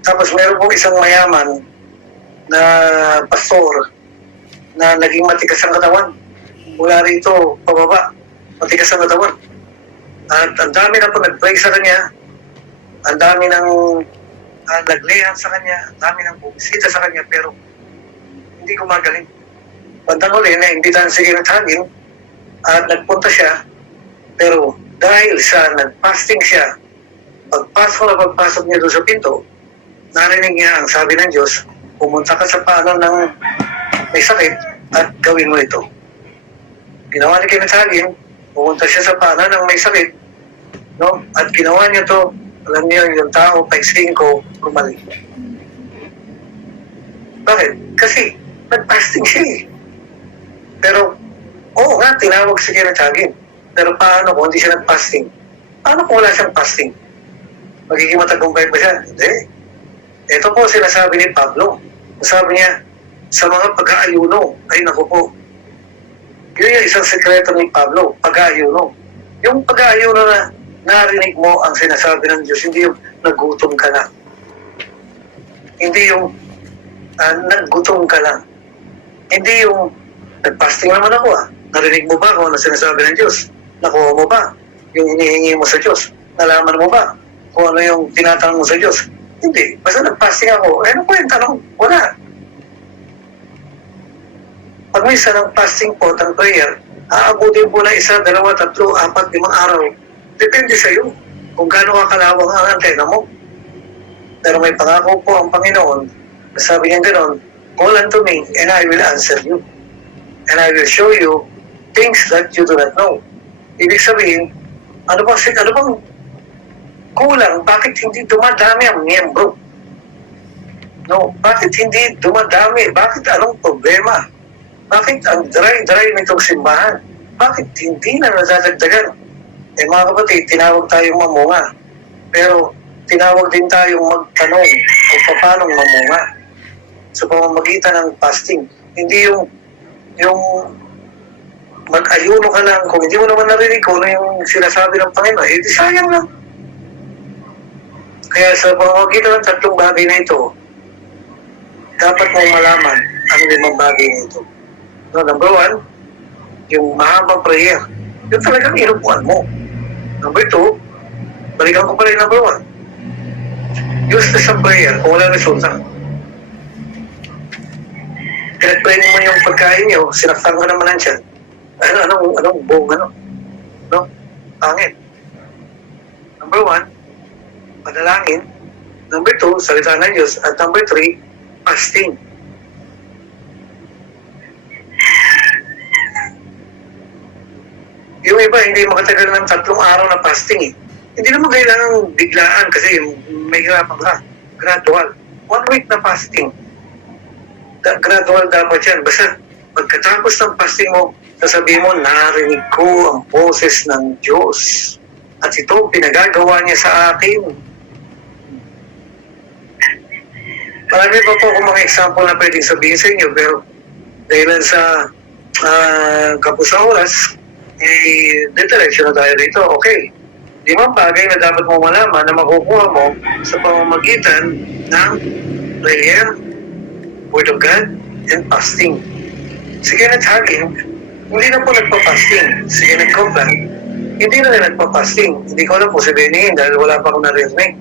Tapos meron pong isang mayaman na pastor na naging matikas ang katawan. Mula rito, pababa, matikas ang katawan. At ang dami na po nag-pray sa kanya, ang dami ng naglehan sa kanya, ang dami ng bumisita sa kanya, pero hindi gumagaling. Bandang uli, naimbitahan si Kenneth Hagin at nagpunta siya, pero dahil sa nag-fasting siya, pagpasok niya doon sa pinto, narinig niya ang sabi ng Diyos, pumunta ka sa paanan ng may sakit at gawin mo ito. Ginawa ni Kenneth Hagin, pumunta siya sa paanan ng may sakit, no? At ginawa niya to, alam niyo, yung tao, paising ko, gumaling. Bakit? Kasi, nag-fasting siya eh. Pero, oo nga, tinawag si Kenneth Hagin. Pero paano kung hindi siya nag-fasting? Paano kung wala siyang fasting? Magiging matagumpay ba siya? Hindi. Ito po sinasabi ni Pablo. Sabi niya, sa mga pag-aayuno, ay naku po. Yun yung isang sekreto ni Pablo, pag-aayuno. Yung pag-aayuno na narinig mo ang sinasabi ng Diyos, hindi yung nagutom ka lang. Hindi yung naggutom ka lang. Hindi yung nag-fasting naman ako Narinig mo ba kung ano sinasabi ng Diyos? Nakuha mo ba yung hinihingi mo sa Diyos? Nalaman mo ba kung ano yung tinatanong mo sa Diyos? Hindi. Basta nag-fasting ako. Ano po yung tanong? Wala. Pag minsan ng fasting po, ng prayer, aabutin po na 1, 2, 3, 4, 5 araw. Depende sa iyo kung gaano ka kalawang ang antena mo. Pero may pangako po ang Panginoon, sabi niya gano'n, call unto me and I will answer you. And I will show you things that you do not know. Ibig sabihin, ano bang kulang? Bakit hindi dumadami ang miyembro? No, bakit hindi dumadami? Bakit anong problema? Bakit ang dry nitong simbahan? Bakit hindi na nadadagdagan? Eh mga kapatid, tinawag tayong mamunga. Pero tinawag din tayong magtanong kung paano mamunga sa pamamagitan ng fasting. Hindi yung mag-ayuno ka lang, kung hindi mo naman narinig kung ano yung sinasabi ng Panginoon, eh di sayang lang. Kaya sa pamamagitan ng tatlong bagay na ito, dapat mong malaman ang 5 bagay na ito. No, number 1, yung mahabang prayer. Yun talagang inupuan mo. Number 2, balikan ko pa rin number 1. Useless ang prayer kung wala resulta. Pinag-pray mo yung pagkain nyo, sinaktan ko naman lang siya. Anong buong ano? No? Pangit. Number 1, panalangin. Number 2, salita ng Diyos. At number 3, fasting. Yung iba, hindi makatagal ng 3 araw na fasting eh. Hindi naman kailangan biglaan kasi may hirapan ka. Gradual. 1 week na fasting. Gradual dapat yan. Basta pagkatapos ng fasting mo, sasabihin mo, narinig ko ang boses ng Diyos. At ito, pinagagawa niya sa akin. Marami pa po akong mga example na pwedeng sabihin sa inyo, pero dahil sa kapos sa oras, diretso na tayo dito. Okay. 5 bagay na dapat mo malaman na makukuha mo sa pamamagitan ng prayer, Word of God, and fasting. Si Kenneth Hagin, hindi na po nagpa-fasting. Si Kenneth Copeland, hindi na nagpa-fasting. Hindi ko alam po si Benny dahil wala pa akong narinig.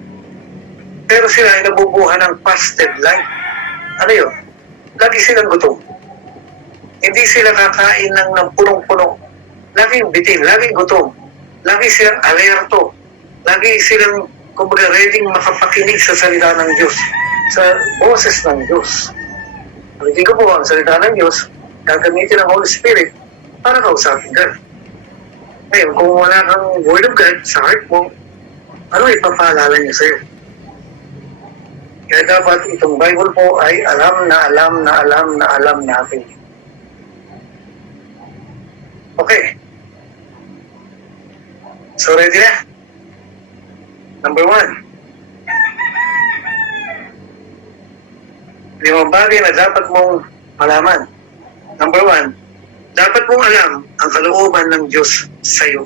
Pero sila ay nabubuhan ng fasted life. Ano yun? Lagi silang gutom. Hindi sila kakain ng punong-puno. Laging bitin, laging gutom. Lagi silang alerto. Lagi silang, kumbaga, ready makapakinig sa salita ng Diyos. Sa boses ng Diyos. Hindi ko po ang salita ng Diyos, gagamitin ng Holy Spirit para kausapin ka. Ngayon, kung wala kang Word of God sa heart mo, ano ipapaalala niya sa'yo? Kaya dapat itong Bible po ay alam natin. Okay. So, ready na? Number 1. 5 bagay na dapat mong malaman. Number 1, dapat mong alam ang kalooban ng Diyos sa iyo.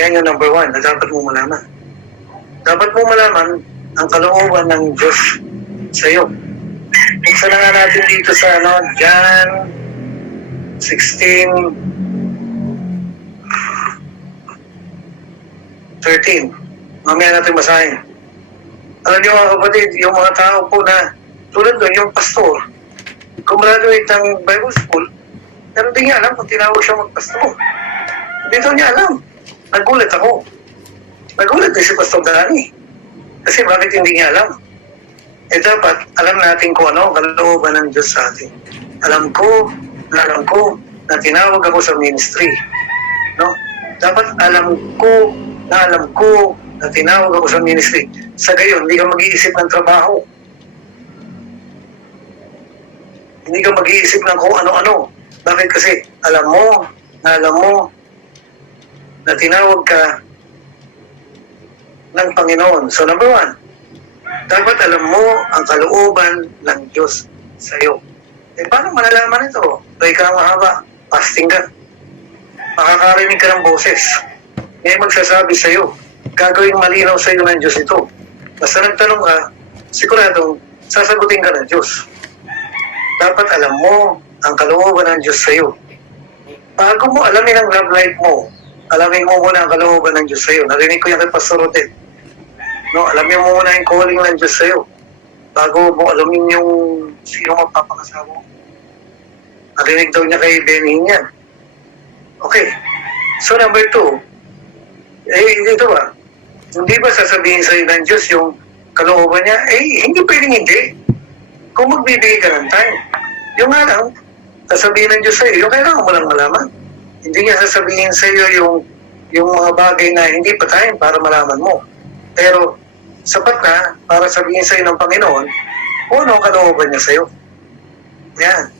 Yan yung number 1 na dapat mong malaman. Dapat mong malaman ang kalooban ng Diyos sa iyo. Buksan na nga natin dito sa John 16:13. Mamaya natin basahin. Alam niyo mga kapatid, yung mga tao po na tulad doon, yung pastor, gumraduate ng Bible school, pero hindi niya alam kung tinawag siya magpastor. Hindi daw niya alam. Nagulat ako. Nagulat din si Pastor Dani. Kasi bakit hindi niya alam? Eh dapat, alam natin kung ano ang kalooban ng Diyos sa atin. Alam ko na tinawag ako sa ministry. No? Dapat alam ko na tinawag ako sa ministry. Sa gayon, hindi ka mag-iisip ng trabaho. Hindi ka mag-iisip ng kung ano-ano. Bakit? Kasi alam mo na tinawag ka ng Panginoon. So number 1, dapat alam mo ang kalooban ng Diyos sa iyo. Eh paano malalaman ito? Pray ka mahaba, fasting ka. Makakarinig ka ng boses. May magsasabi sa iyo. Gagawing malinaw sa iyo ng Diyos ito. Basta nagtanong ka, siguradong sasagutin ka ng Diyos. Dapat alam mo ang kalooban ng Diyos sa iyo. Bago mo alamin ang love life mo, alamin mo muna ang kalooban ng Diyos sa iyo. Narinig ko yan kay Pastor Rodel. No, alamin mo muna yung calling ng Diyos sa iyo. Bago mo alamin yung sino magpapakasama mo. Narinig daw niya kay Benny yan. Okay. So number 2, dito ba? Hindi ba sasabihin sa'yo ng Diyos yung kalooban niya? Eh, hindi pwedeng hindi. Kung magbibigay ka ng time. Yung nga lang, sasabihin ng Diyos sa'yo, yung kailangan mo lang malaman. Hindi niya sasabihin sa'yo yung mga bagay na hindi pa time para malaman mo. Pero, sapat na para sabihin sa'yo ng Panginoon kung ano ang kalooban niya sa'yo. Yan.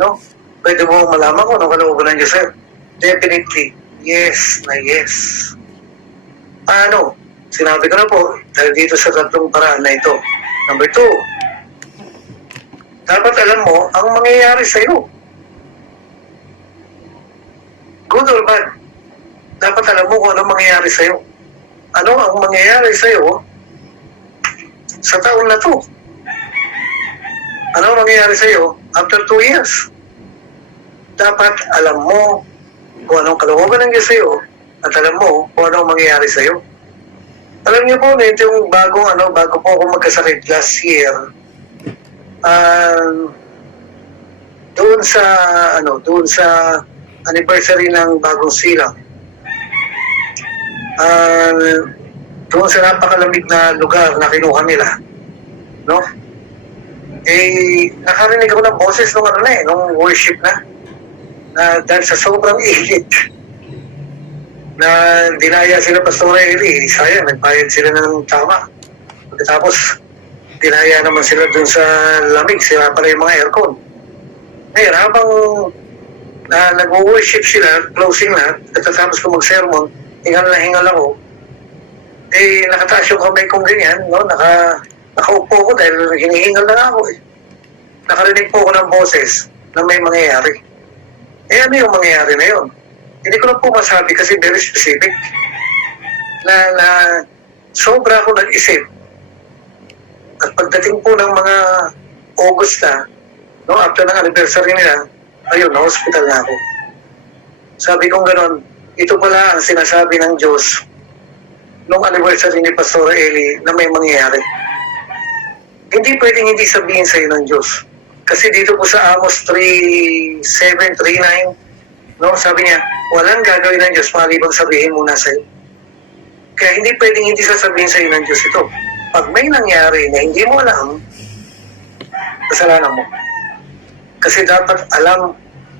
No? Pwede mo malaman kung ano ang kalooban ng Diyos sa'yo. Definitely, yes na yes. Ano? Sinabi ko na po, dahil dito sa tatlong paraan na ito. Number 2, dapat alam mo ang mangyayari sa iyo. Good or bad, dapat alam mo kung ano mangyayari sa iyo. Ano ang mangyayari sa iyo sa taon na to? Ano ang mangyayari sa iyo after 2 years? Dapat alam mo kung anong kalooban ng Diyos sa iyo at alam mo kung ano ang mangyayari sa iyo. Alam niyo po, na ito yung bago po ako magkasakit last year, doon sa anniversary ng Bagong Silang, doon sa napakalamig na lugar na kinuha nila, no? Eh, nakarinig ako ng boses nung worship na dahil sa sobrang init, na dinaya sila Pastor Eli, sayang, nagbayad sila ng tama. Pagkatapos, dinaya naman sila dun sa lamig, sila pala yung mga aircon. Ngayon, habang nag-worship sila, closing na, at tapos ko mag-sermon, hingal na hingal ako, eh, nakataas yung kamay kong ganyan, no? Nakaupo ko dahil hinihingal na ako, eh. Nakarinig po ako ng boses na may mangyayari. Eh, ano yung mangyayari na yun? Hindi ko na po masabi kasi very specific na sobra ako nag-isip. At pagdating po ng mga August na, no, after ng anniversary nila, ayun, na-hospital na ako. Sabi kong gano'n, ito pala ang sinasabi ng Diyos nung anniversary ni Pastor Eli na may mangyayari. Hindi pwedeng hindi sabihin sa'yo ng Diyos. Kasi dito po sa Amos 3:7-3:9, no, sabi niya, walang gagawin ng Diyos malibang sabihin muna sa'yo. Kaya hindi pwedeng hindi sasabihin sa'yo ng Diyos ito. Pag may nangyari na hindi mo alam, kasalanan mo. Kasi dapat alam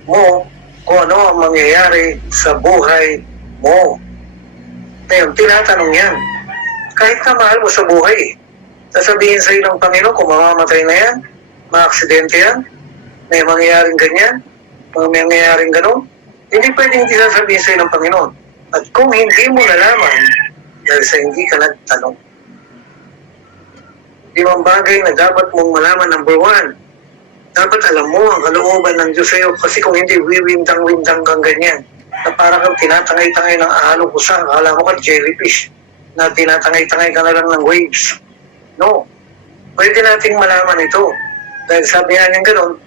mo kung ano ang mangyayari sa buhay mo. Ngayon, tinatanong yan. Kahit na mahal mo sa buhay, sasabihin sa'yo ng Panginoon kung mamamatay na yan, maaksidente yan, may mangyayaring ganyan, may mangyayaring ganon. Hindi pwedeng hindi sasabihin sa'yo ng Panginoon. At kung hindi mo nalaman, dahil sa hindi ka nagtanong. 5 bagay na dapat mong malaman. Number 1, dapat alam mo ang kalooban ng Diyos sa'yo. Kasi kung hindi, wiwindang-windang kang ganyan. Na parang kang tinatangay-tangay ng along kusang. Akala mo ka jellyfish na tinatangay-tangay ka na lang ng waves. No. Pwede nating malaman ito. Dahil sabi nga niyan gano'n,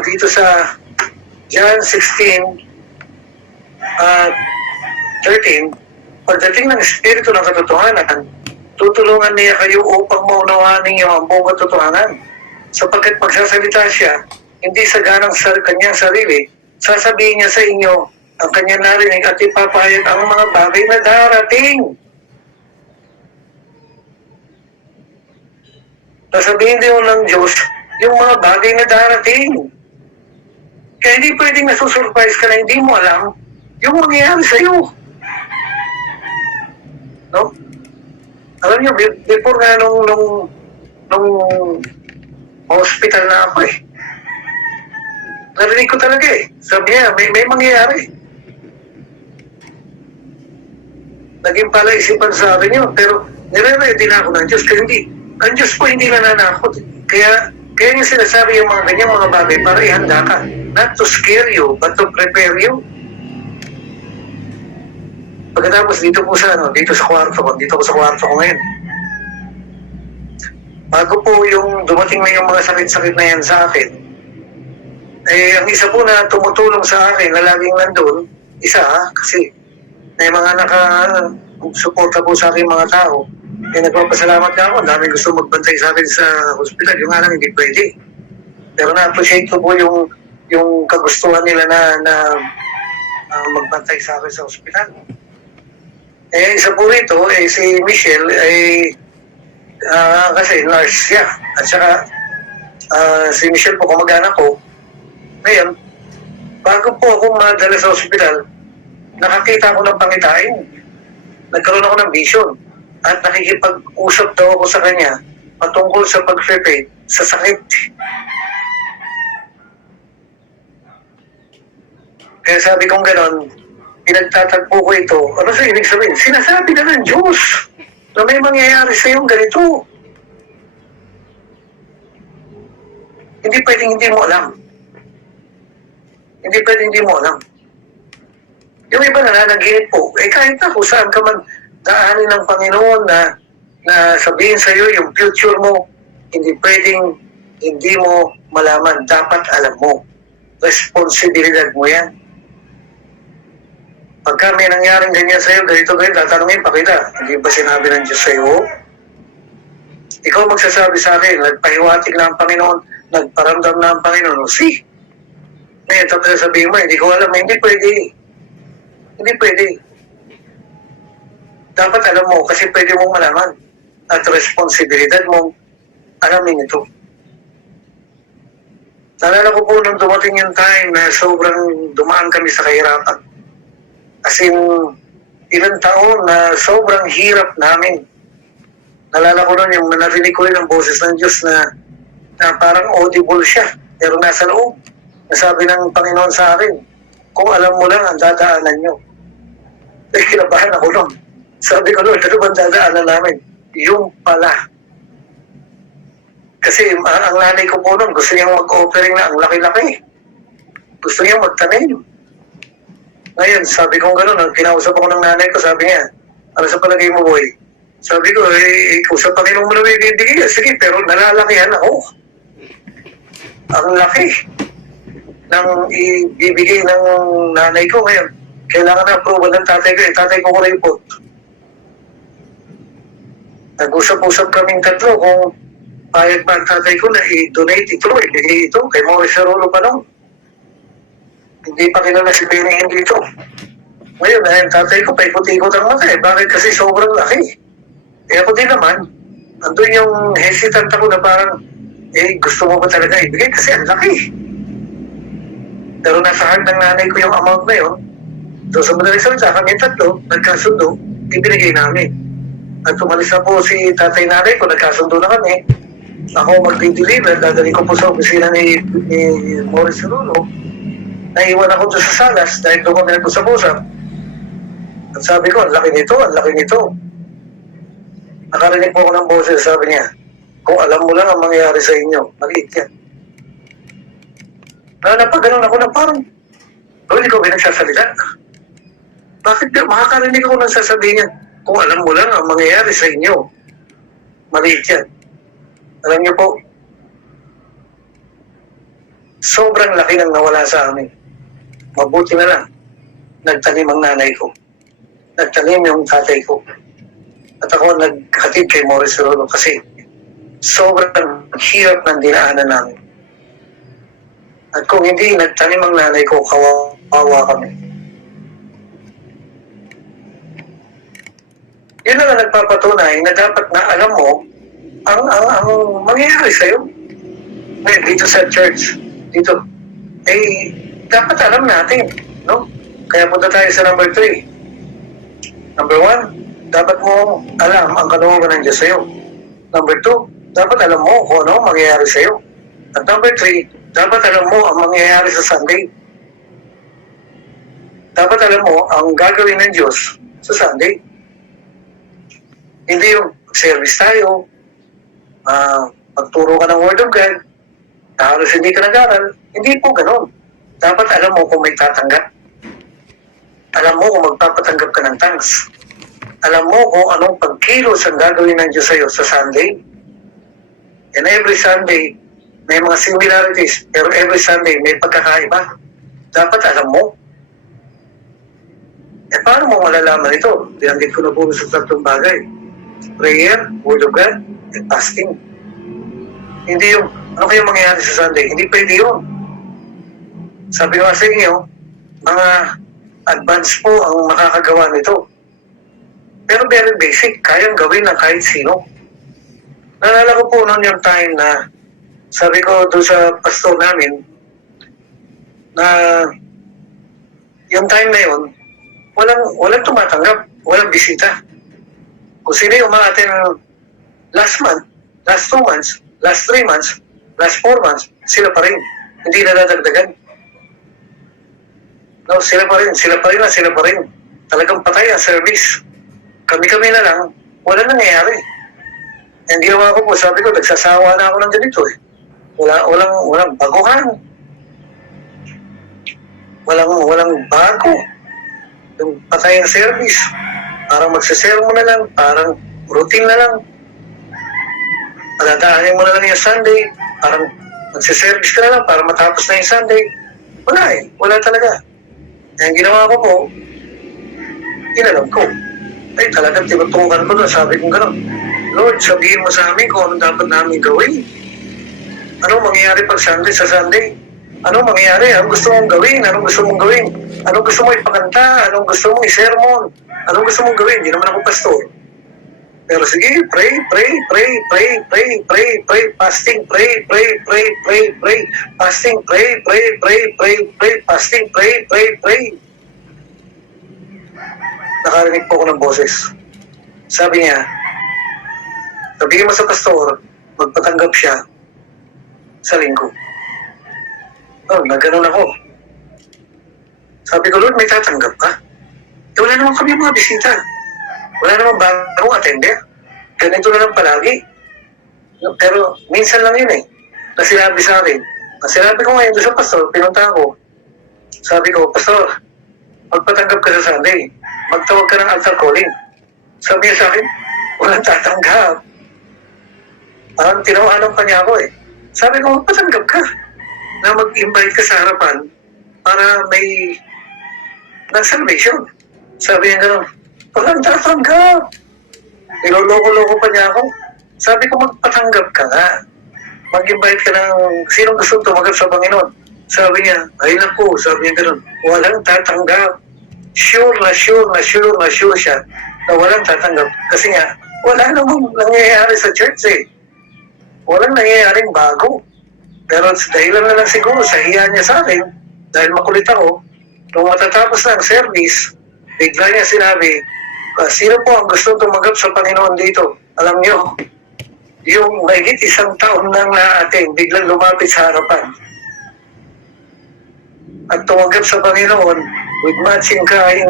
dito sa John 16:13, pagdating ng Espiritu ng Katotohanan, tutulungan niya kayo upang maunawaan ninyo ang buong katotohanan. Sapagkat magsasalita siya, hindi sa ganang kanyang sarili, sasabihin niya sa inyo ang kanyang narinig at ipapahayag ang mga bagay na darating. Sasabihin din ng Diyos yung mga bagay na darating. Kaya hindi pwedeng nasusurprise ka na hindi mo alam yung mangyayari sa'yo. No? Alam niyo, before nga nung hospital na ako eh, narinig ko talaga eh. Sabi niya, may mangyayari. Naging pala isipan sa akin yun, pero nire-ready na ako ng Diyos. Kasi ang Diyos po hindi nananakot. Kaya yung sinasabi yung mga ganyang mga bagay para ihanda ka. Not to scare you, but to prepare you. Pagkatapos dito sa kwarto ko ngayon. Bago po yung dumating na yung mga sakit-sakit na yan sa akin, eh, ang isa po na tumutulong sa akin na laging nandun, kasi may mga naka-suporta po sa akin mga tao, eh, nagpapasalamat na ako. Ang dami gusto magbantay sa akin sa hospital. Yung nga lang, hindi pwede. Pero na-appreciate ko po yung kagustuhan nila na magbantay sa akin sa hospital. Isa po rito, si Michelle, kasi nurse siya. At saka, si Michelle po, kamag-anak ko. Ngayon, bago po ako madala sa ospital, nakakita ko ng pangitain. Nagkaroon ako ng vision. At nakikipag-usap daw ako sa kanya patungkol sa pag-prepare sa sakit. Kaya sabi kong ganon, pinagtatagpo ko ito. Ano sa ibig sabihin? Sinasabi na ng Diyos na may mangyayari sa iyong ganito. Hindi pwedeng hindi mo alam. Hindi pwedeng hindi mo alam. Yung iba nananaginip po, kahit na kung saan ka man daanin ng Panginoon na sabihin sa iyo yung future mo, hindi pwedeng hindi mo malaman. Dapat alam mo. Responsibilidad mo yan. Pagka may nangyaring ganyan sa'yo, ganito, tatanungin pa kita, hindi ba sinabi ng Diyos sa'yo? Ikaw magsasabi sa akin, nagpahiwatig na ang Panginoon, nagparamdam na ang Panginoon, see? Ngayon, tapos sabihin mo, hindi ko alam, hindi pwede. Hindi pwede. Dapat alam mo, kasi pwede mong malaman. At responsibilidad mong alamin ito. Nalala ko po nung dumating yung time na sobrang dumaan kami sa kahirapan. As in, ilang taon na sobrang hirap namin. Nalala ko nun yung narinig ko yun ang boses ng Diyos na parang audible siya. Pero nasa loob. Nasabi ng Panginoon sa akin, kung alam mo lang ang dadaanan nyo. Kinabahan ako nun. Sabi ko, Lord, ano bang dadaanan namin? Yung pala. Kasi ang nanay ko po nun, gusto niyang mag-offering na ang laki-laki. Gusto niyang magtanim. Ngayon, sabi ko gano'n, kinausap ako ng nanay ko, sabi niya, ano sa palagay mo, boy? Sabi ko, kung sa Panginoon mo na may bibigay, sige, pero nalalakihan ako. Ang laki ng ibibigay ng nanay ko ngayon. Kailangan na approval ng tatay ko. Tatay ko na ipot. Nag-usap-usap kaming tatlo kung payag ba ang tatay ko na i-donate ito, ibigay ito kay Maurice Rolo pa lang. Hindi pa kilala si Benny dito. Ngayon, ang tatay ko, paikot-ikot ang mata eh. Bakit? Kasi sobrang laki. Ako din naman, andun yung hesitant ako na parang, gusto mo ba talaga ibigay? Kasi ang laki. Pero nasa heart ng nanay ko yung amount na yun. So, sa madaling salita, kami tatlo, nagkasundo, ibinigay namin. At tumalis na po si tatay-nanay ko, nagkasundo na kami. Ako mag-deliver, dadali ko po sa opisina ni Maurice Rulo. Naiwan ako doon sa salas dahil doon kami nag-usap-usap. At sabi ko, ang laki nito, ang laki nito. Nakarinig po ako ng boses, sabi niya, kung alam mo lang ang mangyayari sa inyo, maliit yan. Napag-ganon ako na parang, hindi ko pinagsasalita. Bakit makakarinig ako ng sasabihin niya, kung alam mo lang ang mangyayari sa inyo, maliit yan. Alam niyo po, sobrang laki ng nawala sa amin. Mabuti na lang, nagtanim ang nanay ko. Nagtanim yung tatay ko. At ako naghatid kay Maurice Rolo kasi sobrang hirap ng dinaanan namin. At kung hindi nagtanim ang nanay ko, kawawa kami. Yun lang ang nagpapatunay na dapat na alam mo ang mangyayari sa'yo. Ngayon, dito sa church, dito, dapat alam natin, no? Kaya punta tayo sa number 3. Number 1, dapat mo alam ang kalooban ng Diyos sa'yo. Number 2, dapat alam mo kung ano mangyayari sa'yo. At number 3, dapat alam mo ang mangyayari sa Sunday. Dapat alam mo ang gagawin ng Diyos sa Sunday. Hindi yung service tayo, magturo ka ng Word of God, halos hindi ka nag-aral. Hindi po ganun. Dapat alam mo kung may tatanggap. Alam mo kung magpapatanggap ka ng thanks. Alam mo kung anong pagkilos ang gagawin ng Diyos sa'yo sa Sunday. And every Sunday, may mga similarities, pero every Sunday may pagkakaiba. Dapat alam mo. Paano mo malalaman ito? Binanggit ko na po sa tatlong bagay. Prayer, Word of God, and fasting. Hindi yung, ano kayo mangyayari sa Sunday? Hindi pwede yun. Sabi ko sa inyo, mga advance po ang makakagawa nito. Pero very basic, kayang gawin ng kahit sino. Naalala ko po noon yung time na sabi ko doon sa pastor namin na yung time na yun, walang tumatanggap, walang bisita. Kung sino yung umaaten last month, last 2 months, last 3 months, last 4 months, sila pa rin. Hindi na nadagdagan. No, sila pa rin. Talagang patay ang service. Kami-kami na lang, wala nangyayari. Ang ginawa ko po, sabi ko, nagsasawa na ako ng ganito eh. Walang baguhan. Walang bago. Yung patay ang service. Parang magsasermo na lang, parang routine na lang. Padadaanin mo na lang yung Sunday, parang magsaservice ka na lang para matapos na yung Sunday. Wala talaga. Ang ginawa ko po, inalam ko. Ay, talagang tinutukan ko na, sabi ko gano'n. Lord, sabihin mo sa amin kung anong dapat namin gawin. Anong mangyayari pag Sunday sa Sunday? Anong mangyayari? Anong gusto mong gawin? Anong gusto mong gawin? Anong gusto mong ipakanta? Anong gusto mong i-sermon? Anong gusto mong gawin? Hindi naman ako pastor. Pero sige, pray, fasting, pray, fasting, pray, fasting, pray. Nakarinig po ako ng boses. Sabi niya, sabihin mo sa pastor, magpatanggap siya sa linggo. Oh, nagganon ako. Sabi ko, Lord, may tatanggap ka? Eh, wala naman kami mga bisita. Wala naman bagong attender. Ganito na lang palagi. Pero minsan lang yun eh. Na sinabi sa akin. Na sinabi ko ngayon doon sa pastor, pinunta ako. Sabi ko, Pastor, magpatanggap ka sa Sunday. Magtawag ka ng altar calling. Sabi niya sa akin, walang tatanggap. Parang tinawanan pa niya ako eh. Sabi ko, magpatanggap ka. Na mag-invite ka sa harapan para may salvation. Sabi niya gano'n, walang tatanggap. Niloloko-loko pa niya ako. Sabi ko, magpatanggap ka nga. Mag-invite ka ng sinong gusto tumagal sa Panginoon. Sabi niya, ay naku, sabi niya gano'n, walang tatanggap. Sure siya na walang tatanggap. Kasi nga, wala namang nangyayari sa church eh. Walang nangyayaring bago. Pero dahilan na lang siguro sa hiya niya sa akin, dahil makulit ako, nung matatapos na ang service, bigla niya sinabi, sino po ang gusto tumanggap sa Panginoon dito? Alam niyo, yung mahigit 1 taon nang na-attend, biglang lumapit sa harapan. At tumanggap sa Panginoon with matching crying.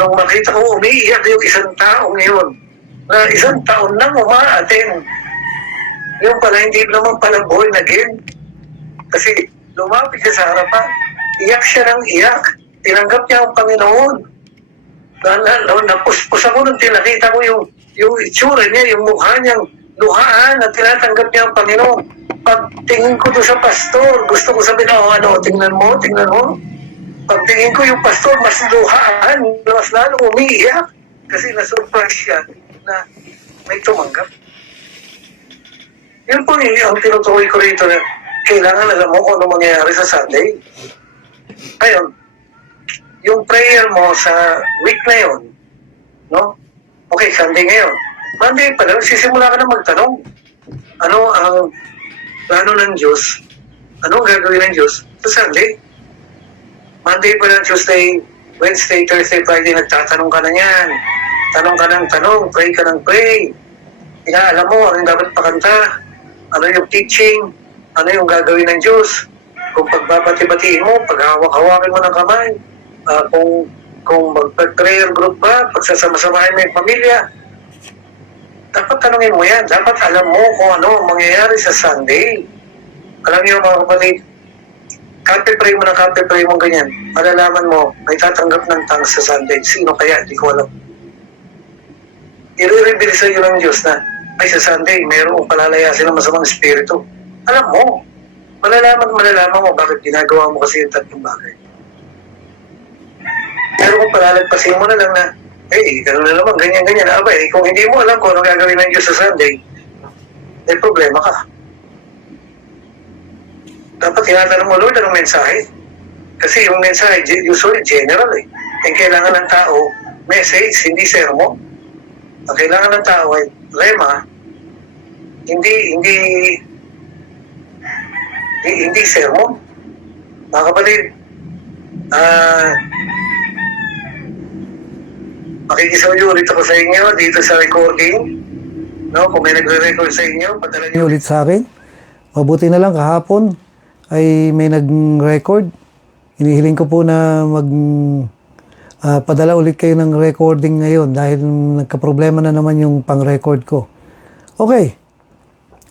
Nung makita ko, umiiyak yung 1 taong yun. Na 1 taon nang uma-attend. Yung pala, hindi naman pala born again. Kasi lumapit siya sa harapan. Iyak siya ng iyak. Tinanggap niya ang Panginoon. Napuspos ako nung tinakita ko yung itsura niya, yung mukha niyang luhaan na tinatanggap niya ang Panginoon. Pagtingin ko doon sa pastor, gusto ko sabihin, tingnan mo. Pagtingin ko yung pastor, mas luhaan, mas lalo umiiyak. Kasi na-surprise siya na may tumanggap. Yun po ang tinutukoy ko rito na kailangan alam mo kung ano mangyayari sa Sunday. Ngayon, yung prayer mo sa week na yun, no? Okay, Sunday ngayon. Monday pa lang, sisimula ka na magtanong. Ano ang plano ng Diyos? Anong gagawin ng Diyos sa Sunday? Monday pa lang, Tuesday, Wednesday, Thursday, Friday, nagtatanong ka na yan. Tanong ka ng tanong, pray ka ng pray. Alam mo, ano yung dapat pakanta? Ano yung teaching? Ano yung gagawin ng Diyos? Kung pagbabati-batiin mo, paghawak-hawakin mo ng kamay, kung mag-prayer group ba, pagsasama-samahin mo yung pamilya, dapat tanungin mo yan. Dapat alam mo kung ano ang mangyayari sa Sunday. Alam niyo mga kapatid, kape-pray mo ganyan. Malalaman mo, may tatanggap ng tongues sa Sunday. Sino kaya? Hindi ko alam. I-reveal sa iyo ng Diyos na, ay sa Sunday, mayroong palalayasin ng masamang espiritu. Alam mo, malalaman mo bakit ginagawa mo kasi yung tatlong bagay. Pero kung palalagpasin mo na lang na, gano'n na naman, ganyan. Abay, kung hindi mo alam kung ano gagawin ng Diyos sa Sunday, may problema ka. Dapat tinatanong mo, Lord, anong mensahe? Kasi yung mensahe, usually general eh. Kaya kailangan ng tao message, hindi sermon. Ang kailangan ng tao ay rema, hindi sermon. Mga kapatid, makikisawyo ulit ako sa inyo dito sa recording. No, kung may nagre-record sa inyo, padala niyo ulit sa akin. Mabuti na lang kahapon ay may nag-record. Inihiling ko po na padala ulit kayo ng recording ngayon dahil nagka-problema na naman yung pang-record ko. Okay.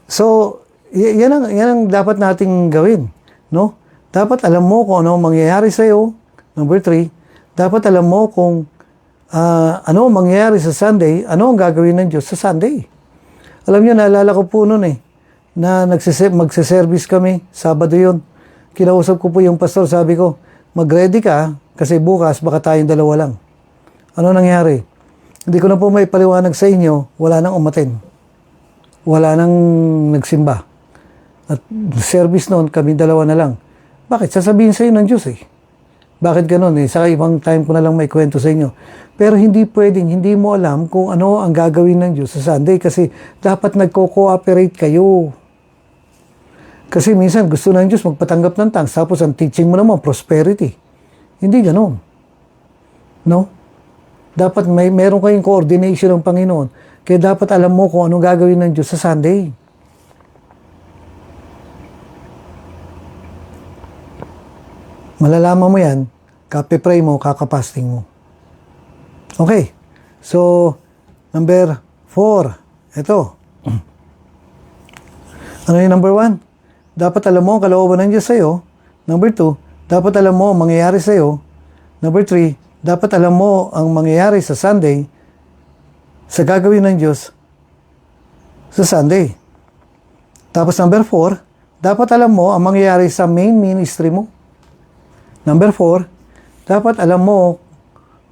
So, yan ang dapat nating gawin, no? Dapat alam mo kung ano mangyayari sa iyo. Number 3, dapat alam mo kung ano mangyayari sa Sunday, ano ang gagawin ng Diyos sa Sunday. Alam niyo, naalala ko po noon na magse-service kami, Sabado yun. Kinausap ko po yung pastor, sabi ko, mag-ready ka kasi bukas baka tayong dalawa lang. Ano nangyari? Hindi ko na po may paliwanag sa inyo, wala nang umaten. Wala nang nagsimba. At service noon, kami dalawa na lang. Bakit? Sasabihin sa inyo ng Diyos Bakit ganun Sa ibang time ko na lang may kwento sa inyo. Pero hindi pwedeng, hindi mo alam kung ano ang gagawin ng Diyos sa Sunday kasi dapat nagko-cooperate kayo. Kasi minsan gusto ng Diyos magpatanggap ng thanks tapos ang teaching mo naman, prosperity. Hindi ganun. No? Dapat meron kayong coordination ng Panginoon. Kaya dapat alam mo kung ano gagawin ng Diyos sa Sunday. Malalaman mo yan, kape-pray mo, kakapasting mo. Okay. So, number 4. Ito. Ano yung number 1? Dapat alam mo ang kalooban ng Diyos sa'yo. Number 2, dapat alam mo ang mangyayari sa'yo. Number 3, dapat alam mo ang mangyayari sa Sunday, sa gagawin ng Diyos sa Sunday. Tapos number 4, dapat alam mo ang mangyayari sa main ministry mo. Number 4, dapat alam mo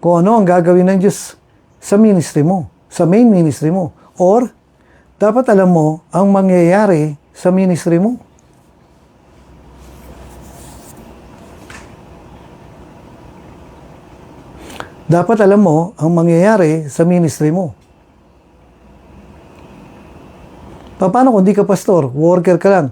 kung ano ang gagawin ng Diyos sa ministry mo, sa main ministry mo. Or, dapat alam mo ang mangyayari sa ministry mo. Dapat alam mo ang mangyayari sa ministry mo. Paano kung di ka pastor, worker ka lang?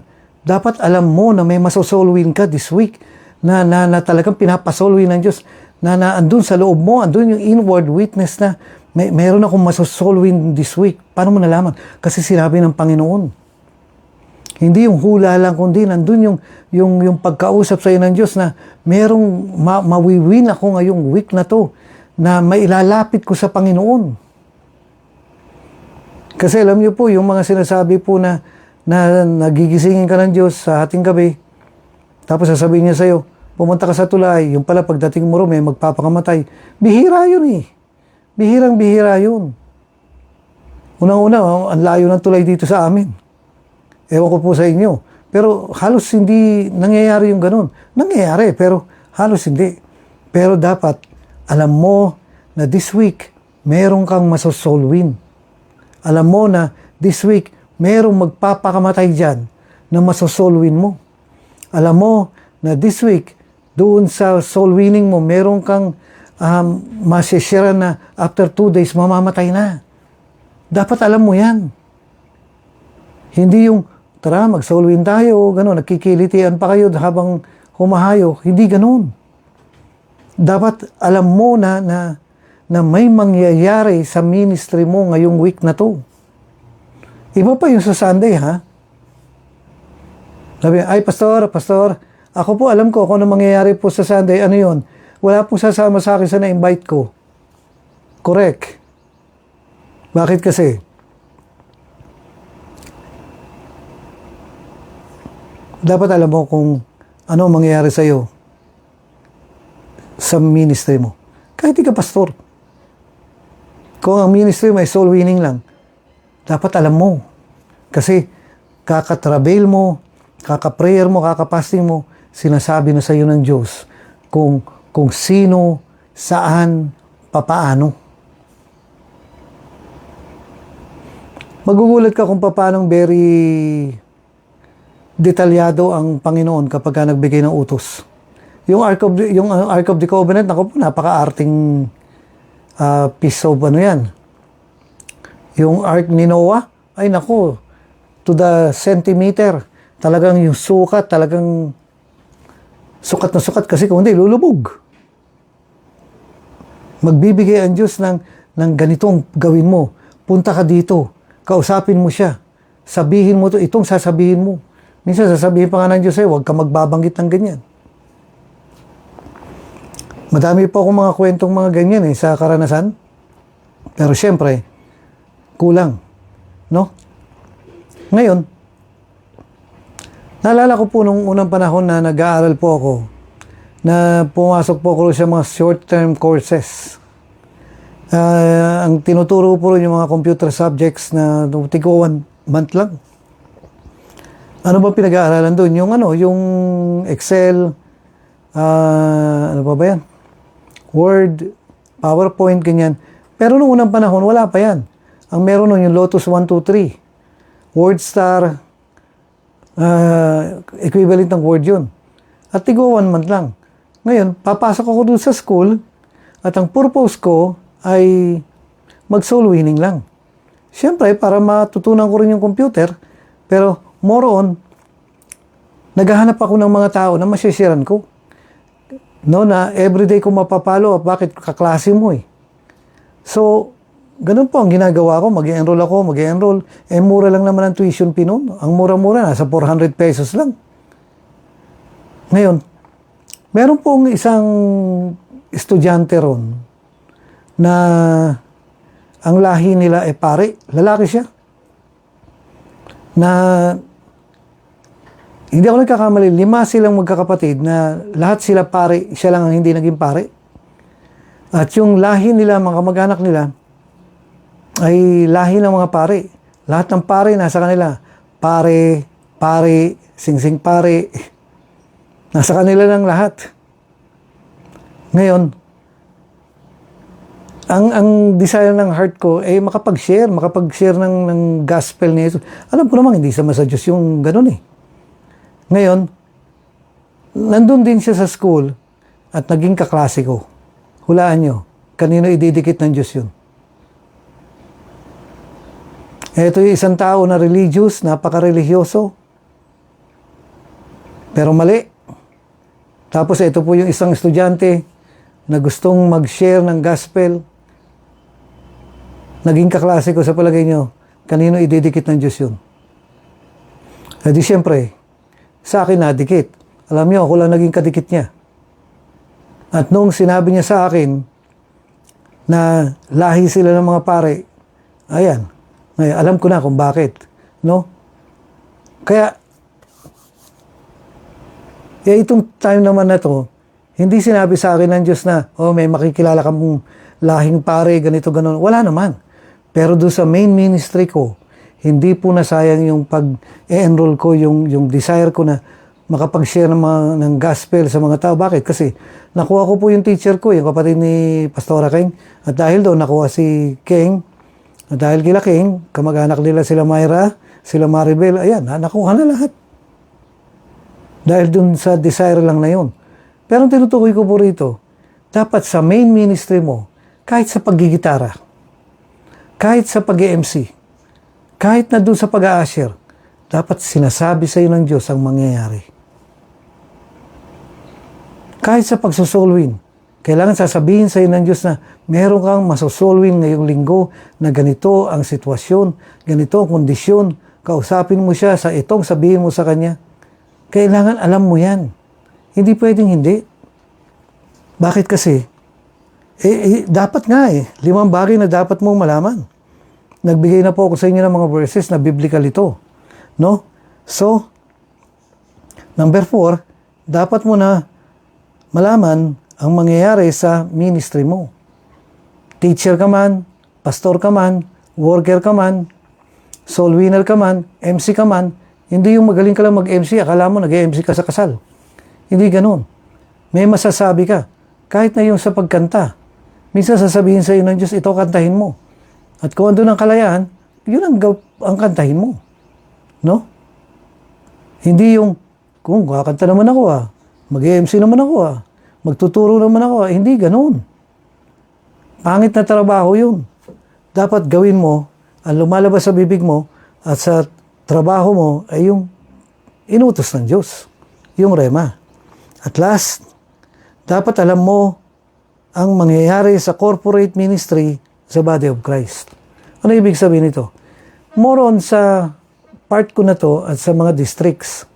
Dapat alam mo na may masosolwin ka this week na talagang pinapasolwin ng Diyos na andun sa loob mo, andun yung inward witness na mayroon akong masosolwin this week. Paano mo nalaman? Kasi sinabi ng Panginoon. Hindi yung hula lang, kundi nandun yung pagkausap sa iyo ng Diyos na merong mawiwin ako ngayong week na to na mailalapit ko sa Panginoon. Kasi alam niyo po, yung mga sinasabi po na nagigisingin ka ng Diyos sa ating gabi, tapos sasabihin niya sa iyo, pumunta ka sa tulay, yung pala pagdating mo may magpapakamatay. Bihira yun Bihirang-bihira yun. Unang-una, ang layo ng tulay dito sa amin. Ewan ko po sa inyo. Pero halos hindi nangyayari yung ganun. Nangyayari, pero halos hindi. Pero dapat, alam mo na this week, meron kang masosolwin. Alam mo na this week, merong magpapakamatay dyan na masosolwin mo. Alam mo na this week, doon sa soul winning mo, meron kang masishare na after 2 days, mamamatay na. Dapat alam mo yan. Hindi yung, tara, mag-soul win tayo, gano'n, nagkikilitian pa kayo habang humahayo. Hindi gano'n. Dapat alam mo na may mangyayari sa ministry mo ngayong week na to. Iba pa yung sa Sunday, ha? Sabi, ay, pastor, ako po alam ko kung ano mangyayari po sa Sunday. Ano yun? Wala pong sasama sa akin sa na-invite ko. Correct. Bakit kasi? Dapat alam mo kung ano mangyayari sa iyo sa ministry mo. Kahit di ka pastor. Kung ang ministry mo ay soul winning lang, dapat alam mo. Kasi kakatrabail mo, kaka-prayer mo, kaka-fasting mo, sinasabi na sa iyo ng Diyos kung sino, saan, papaano. Magugulat ka kung paano very detalyado ang Panginoon kapag nagbigay ng utos. Yung Ark of the Covenant, naku po, napaka-arting piece of ano yan. Yung ark ni Noah, ay nako, to the centimeter. Talagang yung sukat, talagang sukat na sukat kasi kung hindi, lulubog. Magbibigay ang Diyos ng ganitong gawin mo. Punta ka dito, kausapin mo siya. Sabihin mo to, itong sasabihin mo. Minsan sasabihin pa nga ng Diyos huwag ka magbabanggit ng ganyan. Madami pa akong mga kwentong mga ganyan sa karanasan. Pero syempre, kulang. No? Ngayon, naalala ko po nung unang panahon na nag-aaral po ako, na pumasok po ako sa mga short-term courses. Ang tinuturo po rin yung mga computer subjects na tigo 1 month lang. Ano ba pinag-aaralan doon? Yung Excel, ano ba yan? Word, PowerPoint, ganyan. Pero nung unang panahon, wala pa yan. Ang meron nun yung Lotus 123, WordStar, equivalent ng Word yun. At tigo 1 month lang. Ngayon, papasok ako doon sa school at ang purpose ko ay mag-soul winning lang. Siyempre, para matutunan ko rin yung computer, pero more on, naghahanap ako ng mga tao na masisiran ko. No, na everyday ko mapapalo, bakit kaklase mo eh. So, ganun po ang ginagawa ko, mag-enroll ako, mura lang naman ang tuition fee noon. Ang mura-mura, nasa 400 pesos lang. Ngayon, meron pong isang estudyante ron na ang lahi nila ay pare, lalaki siya. Na hindi ako nagkakamali, 5 silang magkakapatid na lahat sila pare, siya lang ang hindi naging pare. At yung lahi nila, mga kamag-anak nila, ay lahi ng mga pare. Lahat ng pare nasa kanila. Pare, singsing pare. Nasa kanila lang lahat. Ngayon, ang desire ng heart ko ay makapag-share ng gospel niya. Alam ko naman, hindi sama sa Diyos yung ganun eh. Ngayon, nandun din siya sa school at naging kaklase ko. Hulaan nyo, kanino ididikit ng Diyos yun? Ito yung isang tao na religious, napaka-religyoso, pero mali. Tapos ito po yung isang estudyante na gustong mag-share ng gospel. Naging kaklase ko, sa palagay nyo, kanino ididikit ng Diyos yun? E di siyempre, sa akin nadikit. Alam nyo, ako lang naging kadikit niya. At nung sinabi niya sa akin na lahi sila ng mga pare, ayan, ngayon, alam ko na kung bakit. No? Kaya, itong time naman na to, hindi sinabi sa akin ng Diyos na, may makikilala kang lahing pare, ganito, ganon. Wala naman. Pero doon sa main ministry ko, hindi po nasayang yung pag-enroll ko, yung desire ko na makapag-share ng gospel sa mga tao. Bakit? Kasi nakuha ko po yung teacher ko, yung kapatid ni Pastora King. At dahil doon, nakuha si King. At dahil kila King, kamag-anak nila sila Myra, sila Maribel, ayan, nakuha na lahat. Dahil doon sa desire lang na yun. Pero ang tinutukoy ko po rito, dapat sa main ministry mo, kahit sa paggigitara, kahit sa pag-MC, kahit na doon sa pag-a-usher, dapat sinasabi sa iyo ng Diyos ang mangyayari. Kahit sa pagsusolwin, kailangan sasabihin sa iyo ng Diyos na meron kang masusolwin ngayong linggo na ganito ang sitwasyon, ganito ang kondisyon, kausapin mo siya sa itong sabihin mo sa kanya. Kailangan alam mo yan. Hindi pwedeng hindi. Bakit kasi? Dapat nga 5 bagay na dapat mong malaman. Nagbigay na po ako sa inyo ng mga verses na biblical ito. No? So, number 4, dapat mo na malaman ang mangyayari sa ministry mo. Teacher ka man, pastor ka man, worker ka man, soul winner ka man, MC ka man, hindi yung magaling ka lang mag-MC, akala mo nag-MC ka sa kasal. Hindi ganun. May masasabi ka. Kahit na yung sa pagkanta. Minsan sasabihin sa iyo ng Diyos, ito kantahin mo. At kung andun ang kalayaan, yun ang kantahin mo. No? Hindi yung, kung kakanta naman ako mag-MC naman ako magtuturo naman ako hindi ganun. Pangit na trabaho yun. Dapat gawin mo, ang lumalabas sa bibig mo at sa trabaho mo ay yung inutos ng Diyos. Yung rema. At last, dapat alam mo ang mangyayari sa corporate ministry sa body of Christ. Ano ibig sabihin nito? More on sa part ko na to at sa mga districts.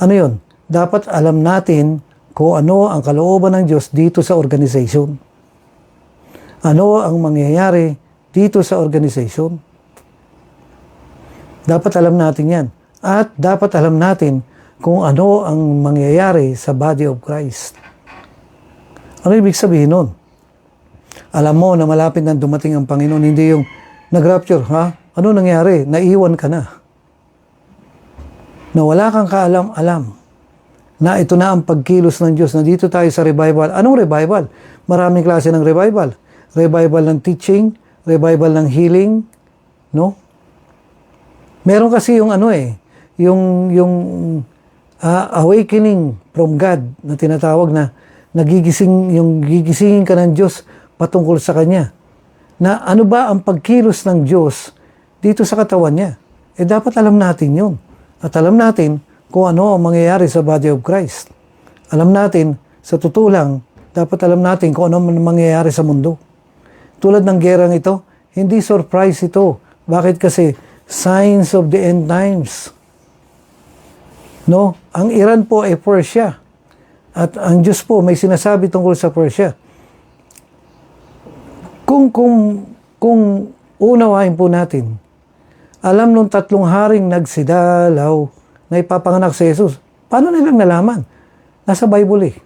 Ano yun? Dapat alam natin kung ano ang kalooban ng Diyos dito sa organization. Ano ang mangyayari dito sa organization. Dapat alam natin yan. At dapat alam natin kung ano ang mangyayari sa body of Christ. Ano ibig sabihin nun? Alam mo na malapit na dumating ang Panginoon, hindi yung nag-rapture, ha? Ano nangyari? Naiwan ka na. Na wala kang kaalam-alam na ito na ang pagkilos ng Diyos, na dito tayo sa revival. Anong revival? Maraming klase ng revival. Revival ng teaching, revival ng healing, no? Meron kasi yung awakening from God na tinatawag na gigisingin ka ng Diyos patungkol sa Kanya. Na ano ba ang pagkilos ng Diyos dito sa katawan niya? Dapat alam natin yun. At alam natin kung ano ang mangyayari sa body of Christ. Alam natin, sa totoo lang, dapat alam natin kung ano ang mangyayari sa mundo. Tulad ng gerang ito, hindi surprise ito. Bakit? Kasi signs of the end times. No? Ang Iran po ay Persia. At ang Diyos po may sinasabi tungkol sa Persia. Kung unawain po natin, alam nung 3 haring nagsidalaw na ipapanganak si Jesus. Paano nilang nalaman? Nasa Bible eh.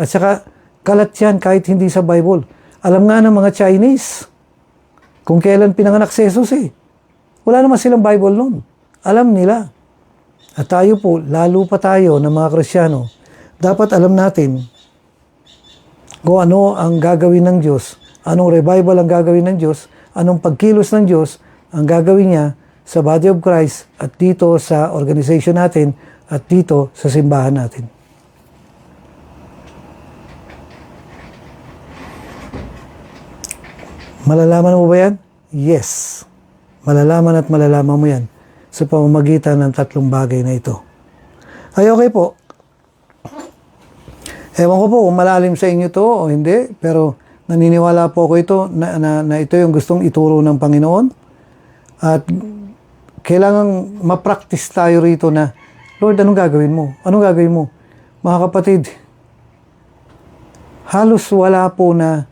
At saka kalat yan kahit hindi sa Bible. Alam nga ng mga Chinese kung kailan pinanganak si Jesus eh. Wala naman silang Bible noon. Alam nila. At tayo po, lalo pa tayo ng mga Kristiyano, dapat alam natin kung ano ang gagawin ng Diyos, anong revival ang gagawin ng Diyos, anong pagkilos ng Diyos ang gagawin niya sa body of Christ at dito sa organization natin at dito sa simbahan natin. Malalaman mo ba yan? Yes. Malalaman at malalaman mo yan sa pamamagitan ng 3 bagay na ito. Ay okay po. Ewan ko po kung malalim sa inyo to o hindi, pero naniniwala po ako ito na ito yung gustong ituro ng Panginoon. At kailangan ma-practice tayo rito na, Lord, anong gagawin mo? Anong gagawin mo? Mga kapatid, halos wala po na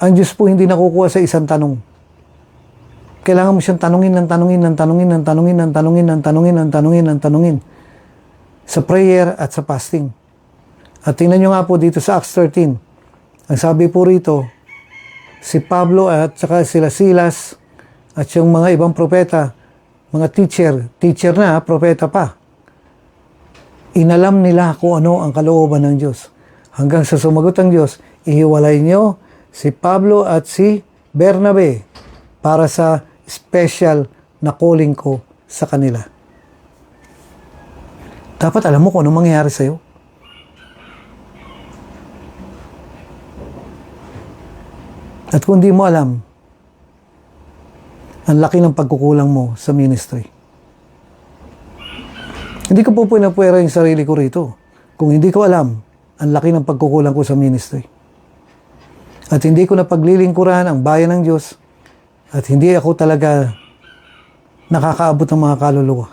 ang Diyos po hindi nakukuha sa isang tanong. Kailangan mo siyang tanungin sa prayer at sa fasting. At tingnan nyo nga po dito sa Acts 13. Ang sabi po rito, si Pablo at saka sila Silas at yung mga ibang propeta, mga teacher na, propeta pa. Inalam nila kung ano ang kalooban ng Diyos. Hanggang sa sumagot ang Diyos, ihiwalay nyo si Pablo at si Bernabe para sa special na calling ko sa kanila. Dapat alam mo kung anong mangyayari sa'yo. At kung di mo alam, ang laki ng pagkukulang mo sa ministry. Hindi ko po pinapuwera yung sarili ko rito. Kung hindi ko alam, ang laki ng pagkukulang ko sa ministry. At hindi ko na paglilingkuran ang bayan ng Diyos at hindi ako talaga nakakaabot ng mga kaluluwa.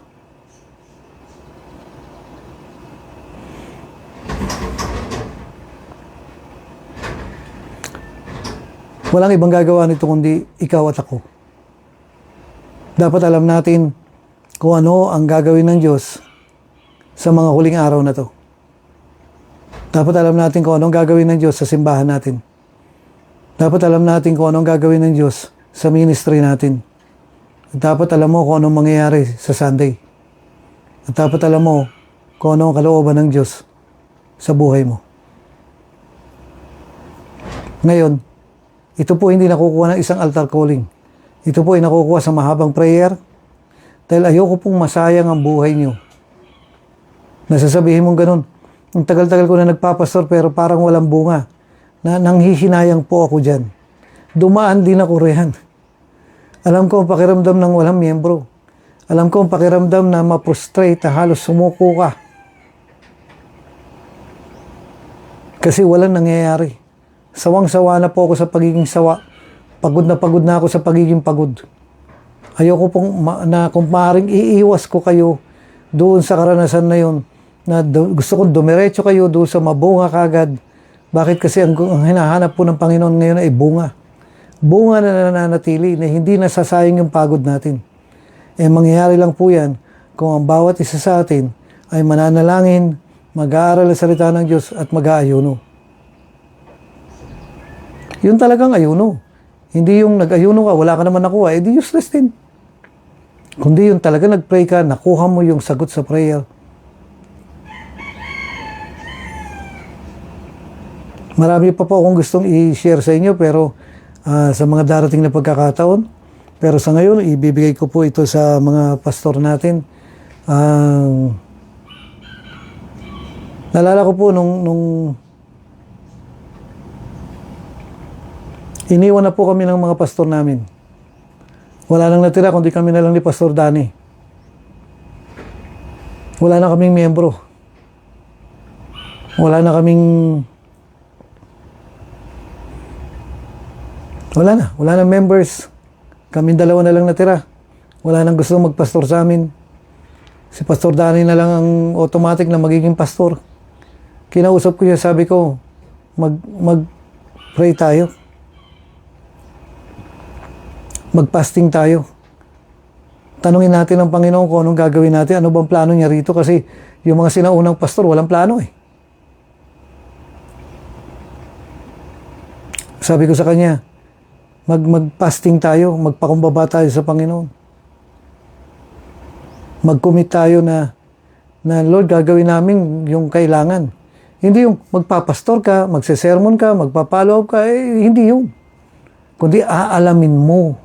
Walang ibang gagawa nito kundi ikaw at ako. Dapat alam natin kung ano ang gagawin ng Diyos sa mga huling araw na to. Dapat alam natin kung anong gagawin ng Diyos sa simbahan natin. Dapat alam natin kung anong gagawin ng Diyos sa ministry natin. At dapat alam mo kung anong mangyayari sa Sunday. At dapat alam mo kung anong kalooban ng Diyos sa buhay mo. Ngayon, ito po hindi nakukuha ng isang altar calling. Ito po ay nakukuha sa mahabang prayer dahil ayoko pong masayang ang buhay niyo. Nasasabihin mong ganun, ang tagal-tagal ko na nagpapastor pero parang walang bunga. Nanghihinayang po ako dyan. Dumaan din ako riyan. Alam ko ang pakiramdam ng walang miyembro. Alam ko ang pakiramdam na ma-prostrate, na halos sumuko ka. Kasi walang nangyayari. Sawang-sawa na po ako sa pagiging sawa. Pagod na ako sa pagiging pagod. Ayoko pong na kung maaaring iiwas ko kayo doon sa karanasan na yun, na gusto kong dumiretso kayo doon sa mabunga kagad. Bakit? Kasi ang hinahanap po ng Panginoon ngayon ay bunga. Bunga na nananatili, na hindi nasasayang yung pagod natin. Mangyayari lang po yan kung ang bawat isa sa atin ay mananalangin, mag-aaral ang salita ng Diyos at mag-aayuno. Yun talagang ayuno. Hindi yung nag-ayuno ka, wala ka naman nakuha, di useless din. Kundi yung talaga nag-pray ka, nakuha mo yung sagot sa prayer. Marami pa po akong gustong i-share sa inyo, pero sa mga darating na pagkakataon. Pero sa ngayon, ibibigay ko po ito sa mga pastor natin. Nalala ko po nung iniwan na po kami ng mga pastor namin. Wala nang natira, kundi kami na lang ni Pastor Danny. Wala na kaming miyembro. Wala na members. Kaming dalawa na lang natira. Wala nang gusto magpastor sa amin. Si Pastor Danny na lang ang automatic na magiging pastor. Kinausap ko siya, sabi ko, mag-pray tayo. Mag-fasting tayo. Tanungin natin ang Panginoon kung anong gagawin natin, ano bang plano niya rito, kasi yung mga sinaunang pastor, walang plano eh. Sabi ko sa kanya, mag-fasting tayo, magpakumbaba tayo sa Panginoon. Mag-commit tayo na Lord, gagawin namin yung kailangan. Hindi yung magpapastor ka, magsesermon ka, magpapollow up ka, hindi yun. Kundi aalamin mo.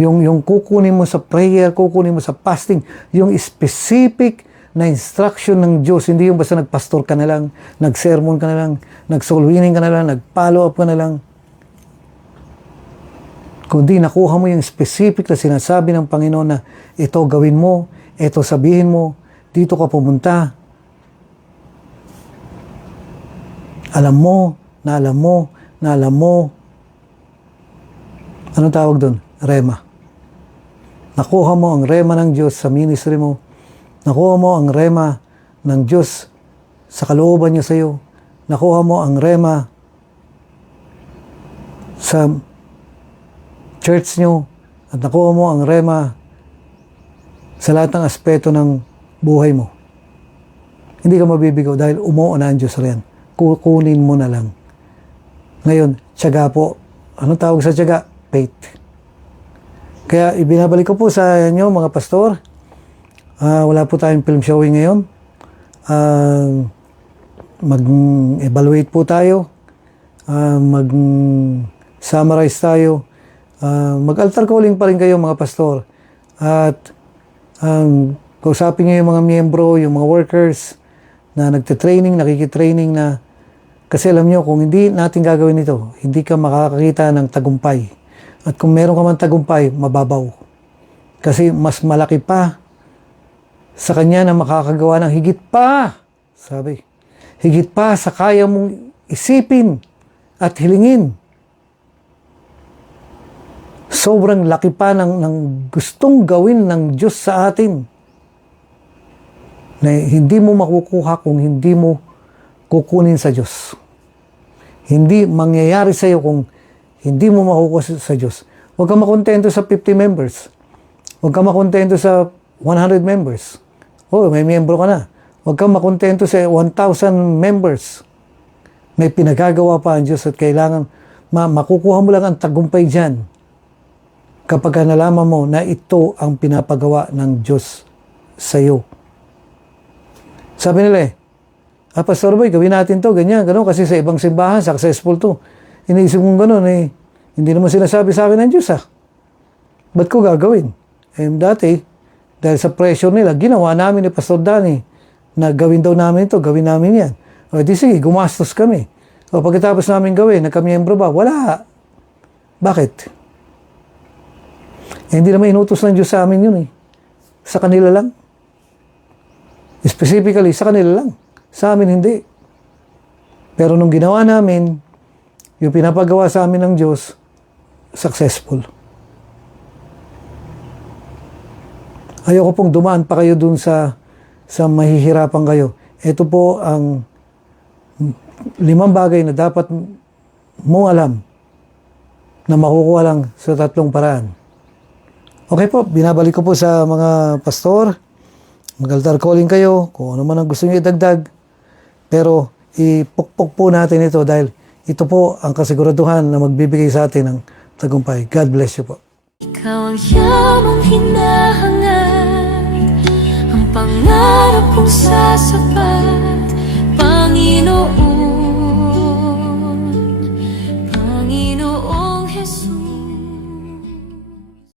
Yung kukunin mo sa prayer, kukunin mo sa fasting, yung specific na instruction ng Diyos, hindi yung basta nagpastor ka na lang, nagsermon ka na lang, nag-soul winning ka na lang, nag-follow up ka na lang. Kundi nakuha mo yung specific na sinasabi ng Panginoon na ito gawin mo, ito sabihin mo, dito ka pumunta. Alam mo, na alam mo, na alam mo. Anong tawag doon? Rema. Nakuha mo ang rema ng Diyos sa ministry mo. Nakuha mo ang rema ng Diyos sa kalooban niya sa iyo. Nakuha mo ang rema sa church nyo. At nakuha mo ang rema sa lahat ng aspeto ng buhay mo. Hindi ka mabibigaw dahil umuo na ang Diyos riyan. Kukunin mo na lang. Ngayon, tiyaga po. Anong tawag sa tiyaga? Faith. Kaya ibinabalik ko po sa inyo mga pastor. Wala po tayong film showing ngayon. Mag-evaluate po tayo. Mag-summarize tayo. Mag-altar calling pa rin kayo mga pastor. At kausapin nyo yung mga miyembro, yung mga workers na nagtitraining, nakikitraining na kasi alam nyo, kung hindi natin gagawin ito, hindi ka makakakita ng tagumpay. At kung meron ka man tagumpay, mababaw. Kasi mas malaki pa sa kanya na makakagawa ng higit pa, sabi, higit pa sa kaya mong isipin at hilingin. Sobrang laki pa ng gustong gawin ng Diyos sa atin na hindi mo makukuha kung hindi mo kukunin sa Diyos. Hindi mangyayari sa iyo kung hindi mo makukuha sa Diyos. Huwag ka makontento sa 50 members. Huwag ka makontento sa 100 members. May miyembro ka na. Huwag ka makontento sa 1,000 members. May pinagagawa pa ang Diyos at kailangan makukuha mo lang ang tagumpay dyan kapag nalaman mo na ito ang pinapagawa ng Diyos sa iyo. Sabi nila Pastor Boy, gawin natin to, ganyan, gano'n, kasi sa ibang simbahan, successful to. Iniisip kong gano'n, hindi naman sinasabi sa akin ng Diyos, Ba't ko gagawin? Dati, dahil sa pressure nila, ginawa namin ni Pastor Danny na gawin daw namin ito, gawin namin yan. Di sige, gumastos kami. O pagkatapos namin gawin, nagkamiyembro ba? Wala. Bakit? Hindi naman inutos ng Diyos sa amin yun eh. Sa kanila lang. Specifically, sa kanila lang. Sa amin hindi. Pero nung ginawa namin, yung pinapagawa sa amin ng Diyos, successful. Ayoko pong dumaan pa kayo dun sa mahihirapan kayo. Ito po ang 5 bagay na dapat mong alam na makukuha lang sa 3 paraan. Okay po, binabalik ko po sa mga pastor. Mag-altar calling kayo kung ano man ang gusto niyo idagdag. Pero ipukpok po natin ito dahil ito po ang kasiguraduhan na magbibigay sa atin ng tagumpay. God bless you po. Ikaw ang yamang hinahangad, ang pangarap kong sasapat.